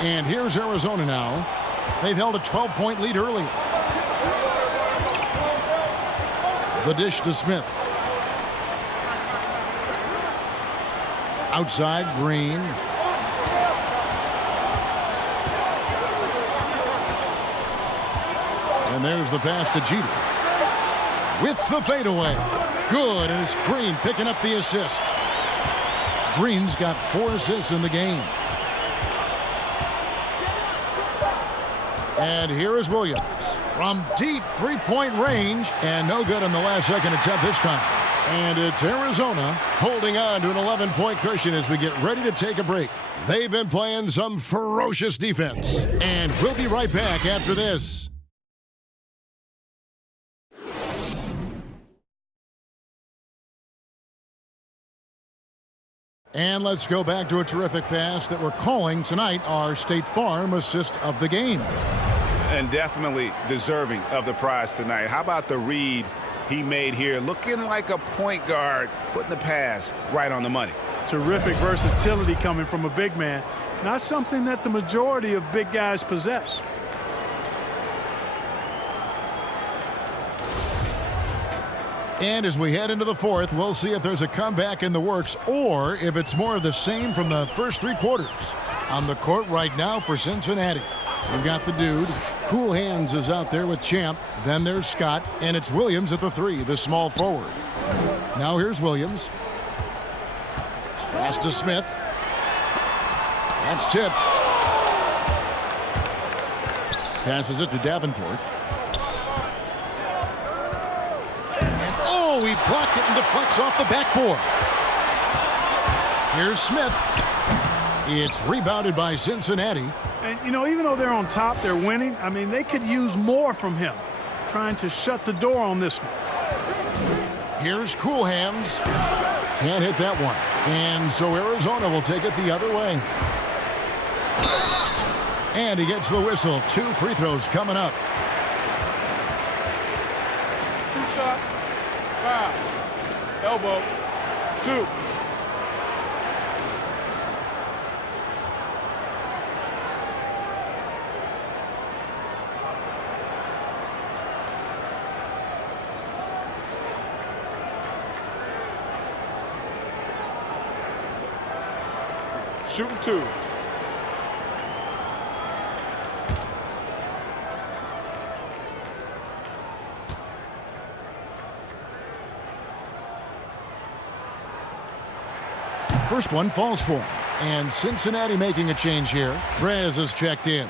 And here's Arizona now. They've held a 12-point lead earlier. The dish to Smith. Outside, Green. And there's the pass to Jeter. With the fadeaway. Good, and it's Green picking up the assist. Green's got 4 assists in the game. And here is Williams from deep three-point range, and no good on the last second attempt this time. And it's Arizona holding on to an 11-point cushion as we get ready to take a break. They've been playing some ferocious defense, and we'll be right back after this. And let's go back to a terrific pass that we're calling tonight our State Farm assist of the game. And definitely deserving of the prize tonight. How about the read he made here? Looking like a point guard, putting the pass right on the money. Terrific versatility coming from a big man. Not something that the majority of big guys possess. And as we head into the fourth, we'll see if there's a comeback in the works or if it's more of the same from the first 3 quarters. On the court right now for Cincinnati, we've got the dude. Cool Hands is out there with Champ. Then there's Scott, and it's Williams at the 3, the small forward. Now here's Williams. Pass to Smith. That's tipped. Passes it to Davenport. Oh, he blocked it and deflects off the backboard. Here's Smith. It's rebounded by Cincinnati. And, you know, even though they're on top, they're winning. I mean, they could use more from him, trying to shut the door on this one. Here's Cool Hands. Can't hit that one. And so Arizona will take it the other way. And he gets the whistle. 2 free throws coming up. 2 shots. Foul. Elbow. 2. Shooting 2. First one falls for him. And Cincinnati making a change here. Trez is checked in.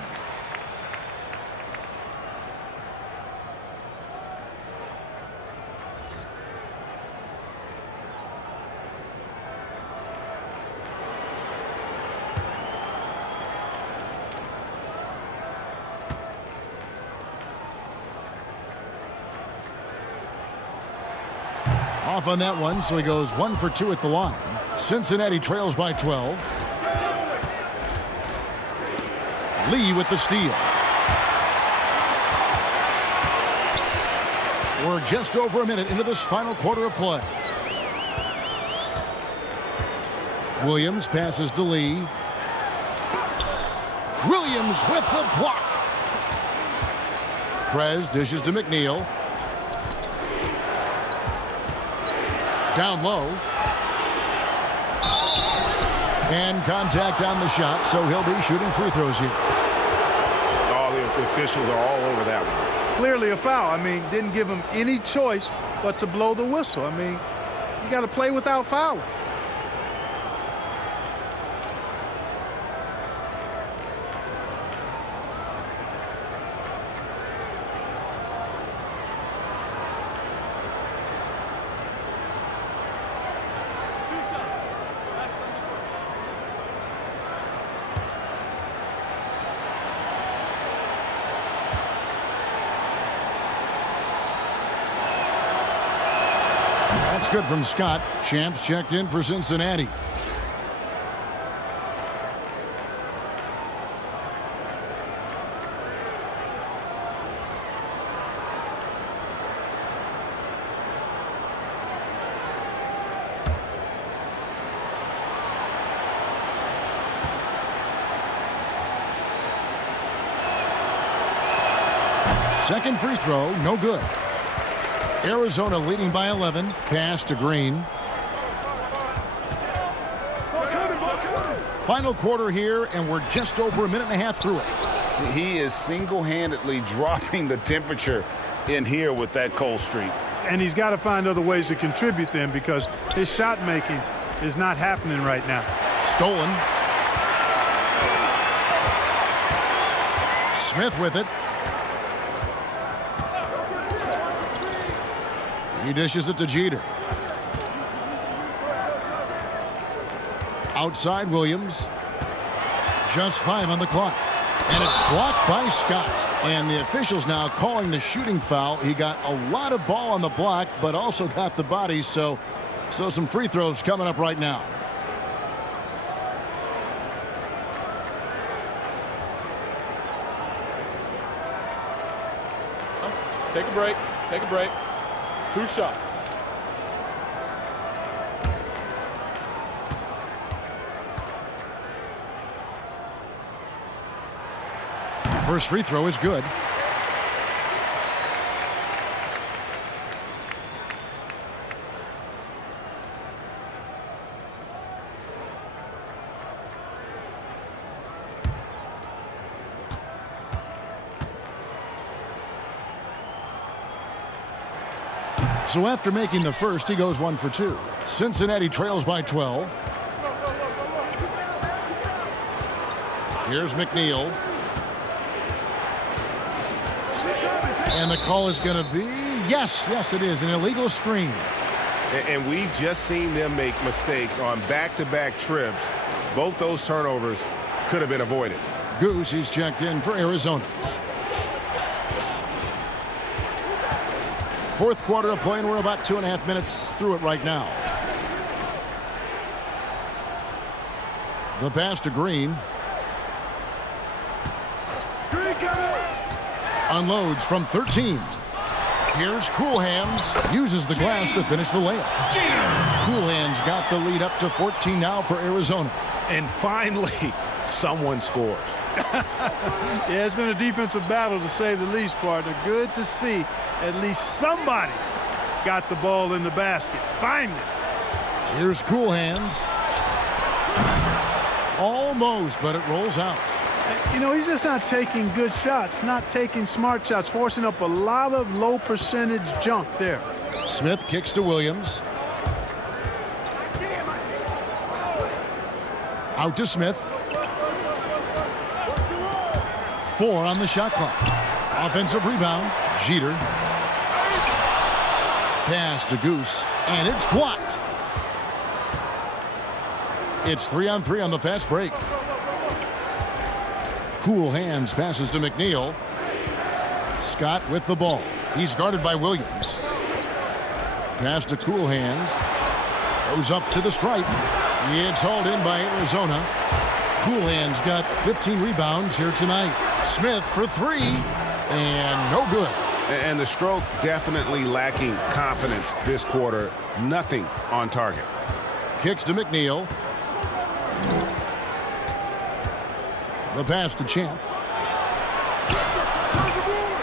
Off on that one, so he goes 1 for 2 at the line. Cincinnati trails by 12. Lee with the steal. We're just over a minute into this final quarter of play. Williams passes to Lee. Williams with the block. Trez dishes to McNeil. Down low. And contact on the shot, so he'll be shooting free throws here. All the officials are all over that one. Clearly a foul. I mean, didn't give him any choice but to blow the whistle. I mean, you got to play without fouling. That's good from Scott. Champs checked in for Cincinnati. Second free throw, no good. Arizona leading by 11. Pass to Green. Final quarter here, and we're just over a minute and a half through it. He is single-handedly dropping the temperature in here with that cold streak. And he's got to find other ways to contribute then, because his shot making is not happening right now. Stolen. Smith with it. He dishes it to Jeter. Outside Williams. Just 5 on the clock. And it's blocked by Scott. And the officials now calling the shooting foul. He got a lot of ball on the block, but also got the body. So some free throws coming up right now. Take a break. Take a break. 2 shots. First free throw is good. So after making the first, he goes 1 for 2. Cincinnati trails by 12. Here's McNeil. And the call is going to be, yes, it is, an illegal screen. And we've just seen them make mistakes on back-to-back trips. Both those turnovers could have been avoided. Goose, he's checked in for Arizona. Fourth quarter of play, and we're about 2.5 minutes through it right now. The pass to Green. Unloads from 13. Here's Cool Hands. Uses the glass to finish the layup. Cool Hands got the lead up to 14 now for Arizona. And finally, someone scores. Yeah, it's been a defensive battle to say the least, partner. Good to see at least somebody got the ball in the basket. Finally. Here's Cool Hands. Almost, but it rolls out. You know, he's just not taking good shots, not taking smart shots, forcing up a lot of low percentage junk there. Smith kicks to Williams. Out to Smith. 4 on the shot clock. Offensive rebound. Jeter. Pass to Goose, and it's blocked. It's 3-on-3 on the fast break. Cool Hands passes to McNeil. Scott with the ball. He's guarded by Williams. Pass to Cool Hands. Goes up to the stripe. It's hauled in by Arizona. Cool Hands got 15 rebounds here tonight. Smith for 3, and no good. And the stroke definitely lacking confidence this quarter. Nothing on target. Kicks to McNeil. The pass to Champ.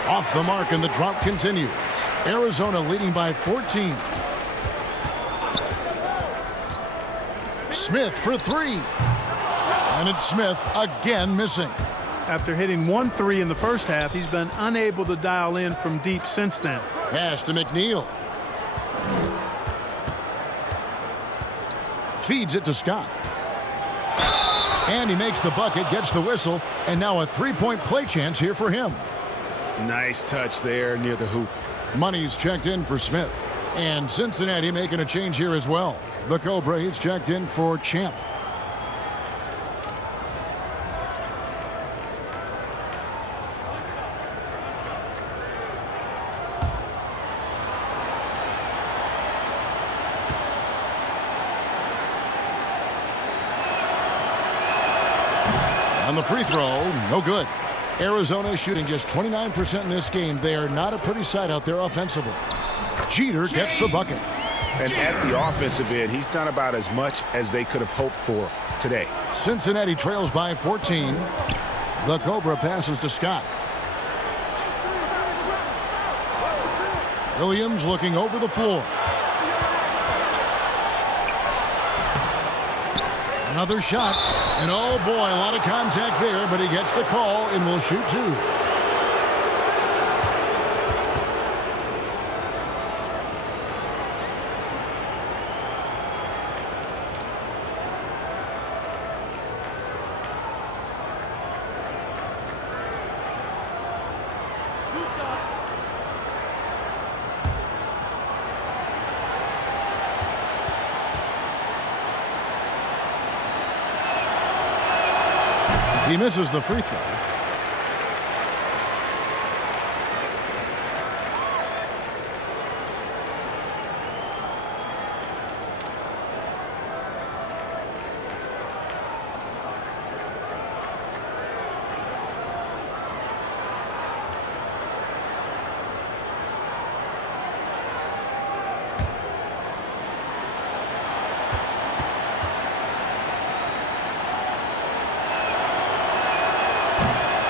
Off the mark, and the drought continues. Arizona leading by 14. Smith for 3. And it's Smith again missing. After hitting 1 3 in the first half, he's been unable to dial in from deep since then. Pass to McNeil. Feeds it to Scott. And he makes the bucket, gets the whistle, and now a 3-point play chance here for him. Nice touch there near the hoop. Money's checked in for Smith. And Cincinnati making a change here as well. The Cobra, he's checked in for Champ. On the free throw, no good. Arizona is shooting just 29% in this game. They are not a pretty sight out there offensively. Jeter gets the bucket. And at the offensive end, he's done about as much as they could have hoped for today. Cincinnati trails by 14. The Cobra passes to Scott. Williams looking over the floor. Another shot, and oh boy, a lot of contact there, but he gets the call and will shoot 2. He misses the free throw.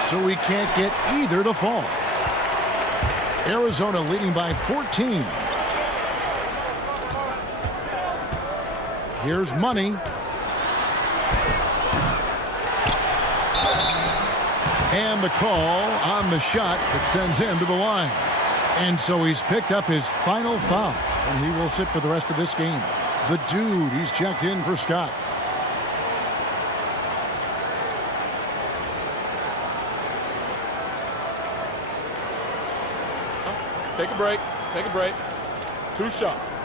So we can't get either to fall. Arizona leading by 14. Here's Money. And the call on the shot that sends him to the line. And so he's picked up his final foul, and he will sit for the rest of this game. The dude, he's checked in for Scott. Take a break. Take a break. 2 shots.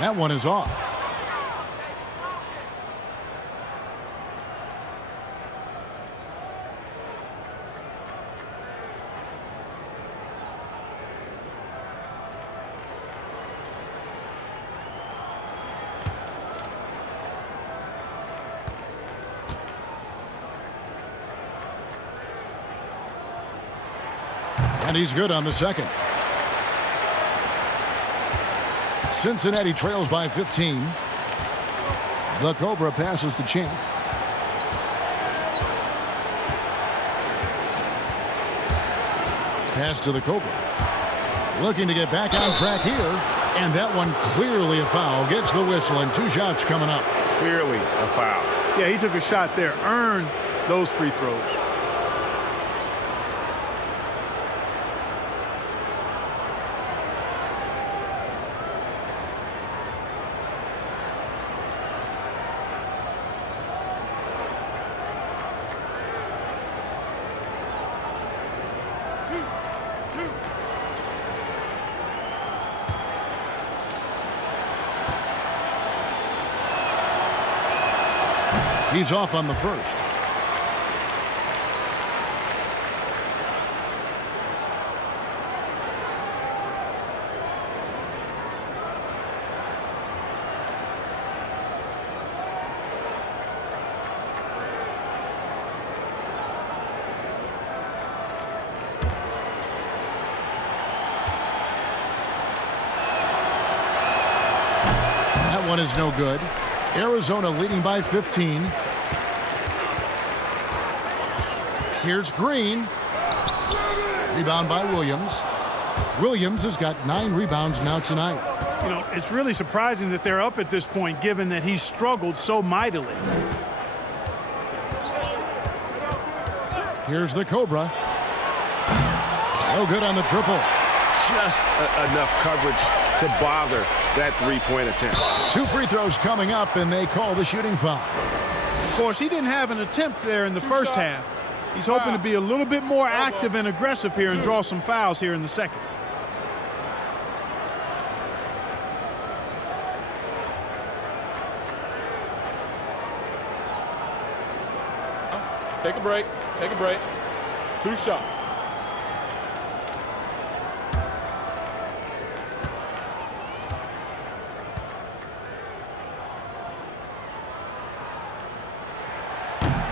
That one is off. And he's good on the second. Cincinnati trails by 15. The Cobra passes to Champ. Pass to the Cobra. Looking to get back on track here. And that one clearly a foul. Gets the whistle and 2 shots coming up. Clearly a foul. Yeah, he took a shot there. Earned those free throws. He's off on the first. That one is no good. Arizona leading by 15. Here's Green. Rebound by Williams. Williams has got 9 rebounds now tonight. You know, it's really surprising that they're up at this point, given that he's struggled so mightily. Here's the Cobra. No good on the triple. Just enough coverage to bother that 3-point attempt. 2 free throws coming up, and they call the shooting foul. Of course, he didn't have an attempt there in the first half. He's hoping to be a little bit more active and aggressive here and draw some fouls here in the second. Take a break. Take a break. 2 shots.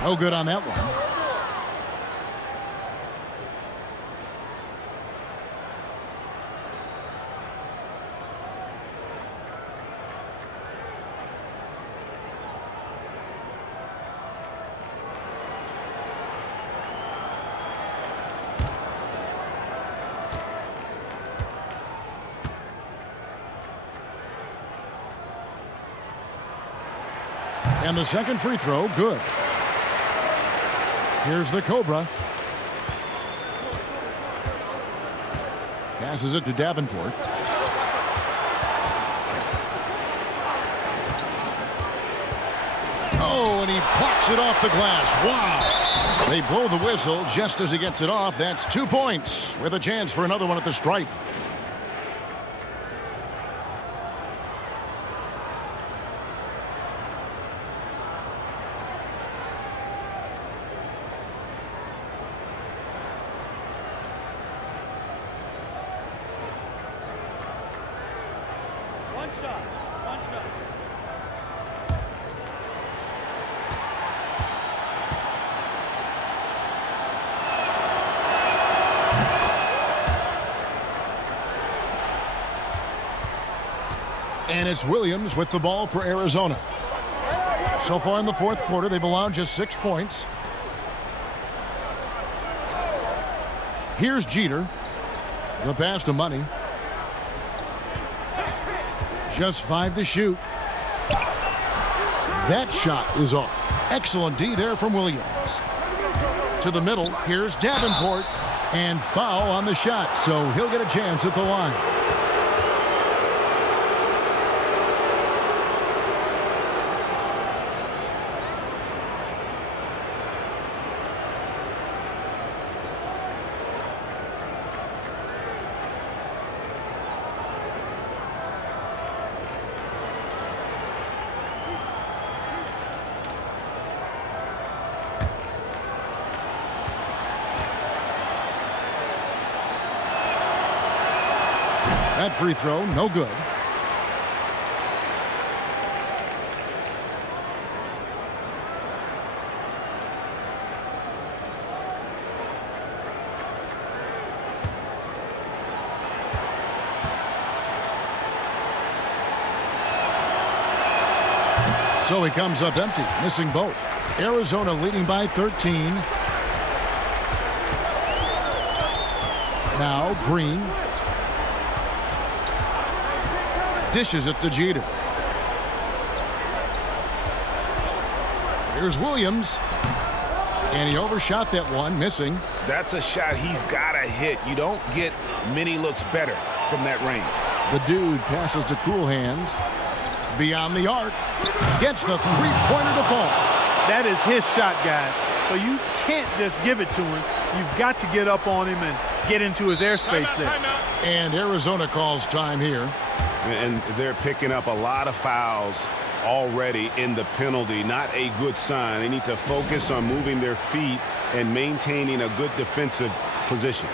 No good on that one. And the second free throw, good. Here's the Cobra. Passes it to Davenport. Oh, and he plucks it off the glass. Wow. They blow the whistle just as he gets it off. That's 2 points with a chance for another one at the stripe. And it's Williams with the ball for Arizona. So far in the fourth quarter, they've allowed just 6 points. Here's Jeter. The pass to Money. Just 5 to shoot. That shot is off. Excellent D there from Williams. To the middle, here's Davenport. And foul on the shot, so he'll get a chance at the line. That free throw, no good. So he comes up empty, missing both. Arizona leading by 13. Now Green. Dishes it to Jeter. Here's Williams. And he overshot that one, missing. That's a shot he's got to hit. You don't get many looks better from that range. The dude passes to Cool Hands. Beyond the arc. Gets the three-pointer to fall. That is his shot, guys. So you can't just give it to him. You've got to get up on him and get into his airspace there. And Arizona calls time here. And they're picking up a lot of fouls already in the penalty. Not a good sign. They need to focus on moving their feet and maintaining a good defensive position.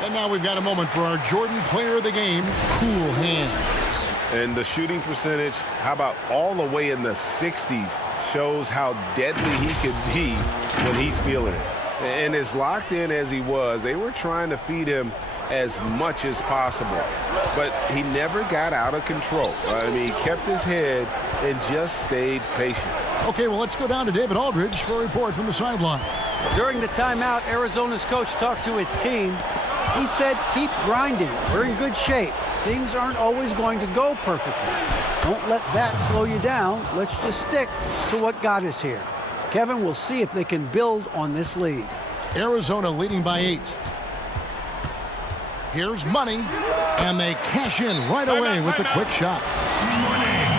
And now we've got a moment for our Jordan player of the game, Cool Hands. And the shooting percentage, how about all the way in the 60s, shows how deadly he could be when he's feeling it. And as locked in as he was, they were trying to feed him as much as possible. But he never got out of control. I mean, he kept his head and just stayed patient. Okay, well, let's go down to David Aldridge for a report from the sideline. During the timeout, Arizona's coach talked to his team. He said, keep grinding. We're in good shape. Things aren't always going to go perfectly. Don't let that slow you down. Let's just stick to what got us here. Kevin, we'll see if they can build on this lead. Arizona leading by 8. Here's Money, and they cash in right away with the quick shot.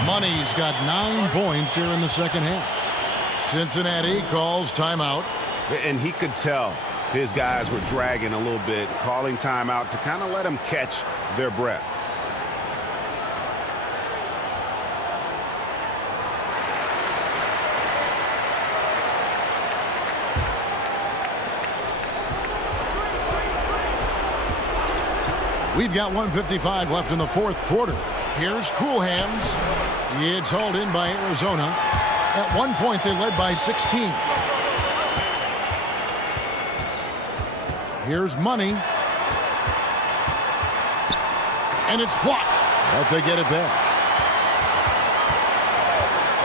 Money's got 9 points here in the second half. Cincinnati calls timeout. And he could tell his guys were dragging a little bit, calling timeout to kind of let them catch their breath. We've got 1:55 left in the fourth quarter. Here's Cool Hands. It's hauled in by Arizona. At one point, they led by 16. Here's Money. And it's blocked. But they get it back.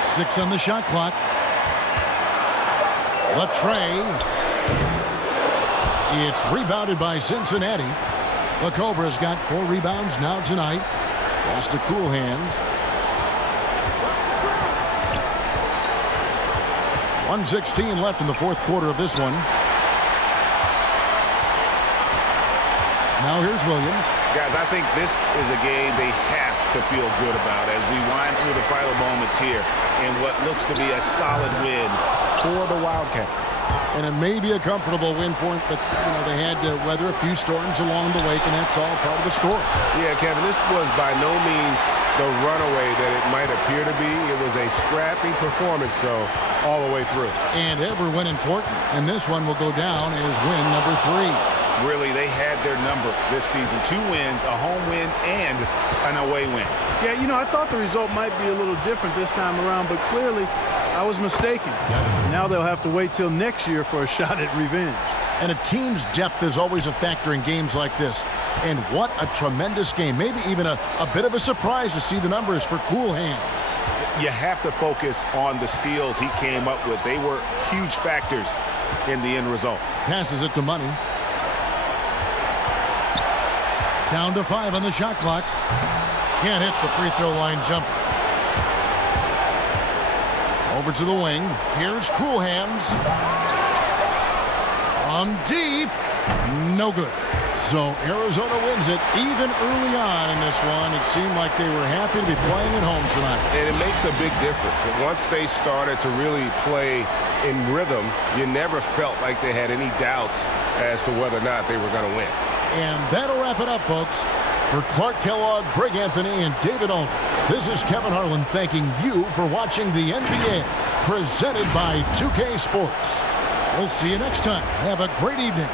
6 on the shot clock. Latray. It's rebounded by Cincinnati. The Cobra's got 4 rebounds now tonight. Pass to Cool Hands. 1:16 left in the fourth quarter of this one. Now here's Williams. Guys, I think this is a game they have to feel good about as we wind through the final moments here in what looks to be a solid win for the Wildcats. And it may be a comfortable win for them, but they had to weather a few storms along the way, and that's all part of the story. Yeah, Kevin, this was by no means the runaway that it might appear to be. It was a scrappy performance, though, all the way through. And every win important, and this one will go down as win number 3. Really, they had their number this season. 2 wins, a home win, and an away win. Yeah, I thought the result might be a little different this time around, but clearly I was mistaken. Now they'll have to wait till next year for a shot at revenge. And a team's depth is always a factor in games like this. And what a tremendous game. Maybe even a bit of a surprise to see the numbers for Cool Hands. You have to focus on the steals he came up with. They were huge factors in the end result. Passes it to Money. Down to 5 on the shot clock. Can't hit the free throw line jumper. Over to the wing. Here's Cool Hands. From deep. No good. So Arizona wins it even early on in this one. It seemed like they were happy to be playing at home tonight. And it makes a big difference. And once they started to really play in rhythm, you never felt like they had any doubts as to whether or not they were going to win. And that'll wrap it up, folks. For Clark Kellogg, Greg Anthony, and David Aldridge, this is Kevin Harlan thanking you for watching the NBA, presented by 2K Sports. We'll see you next time. Have a great evening.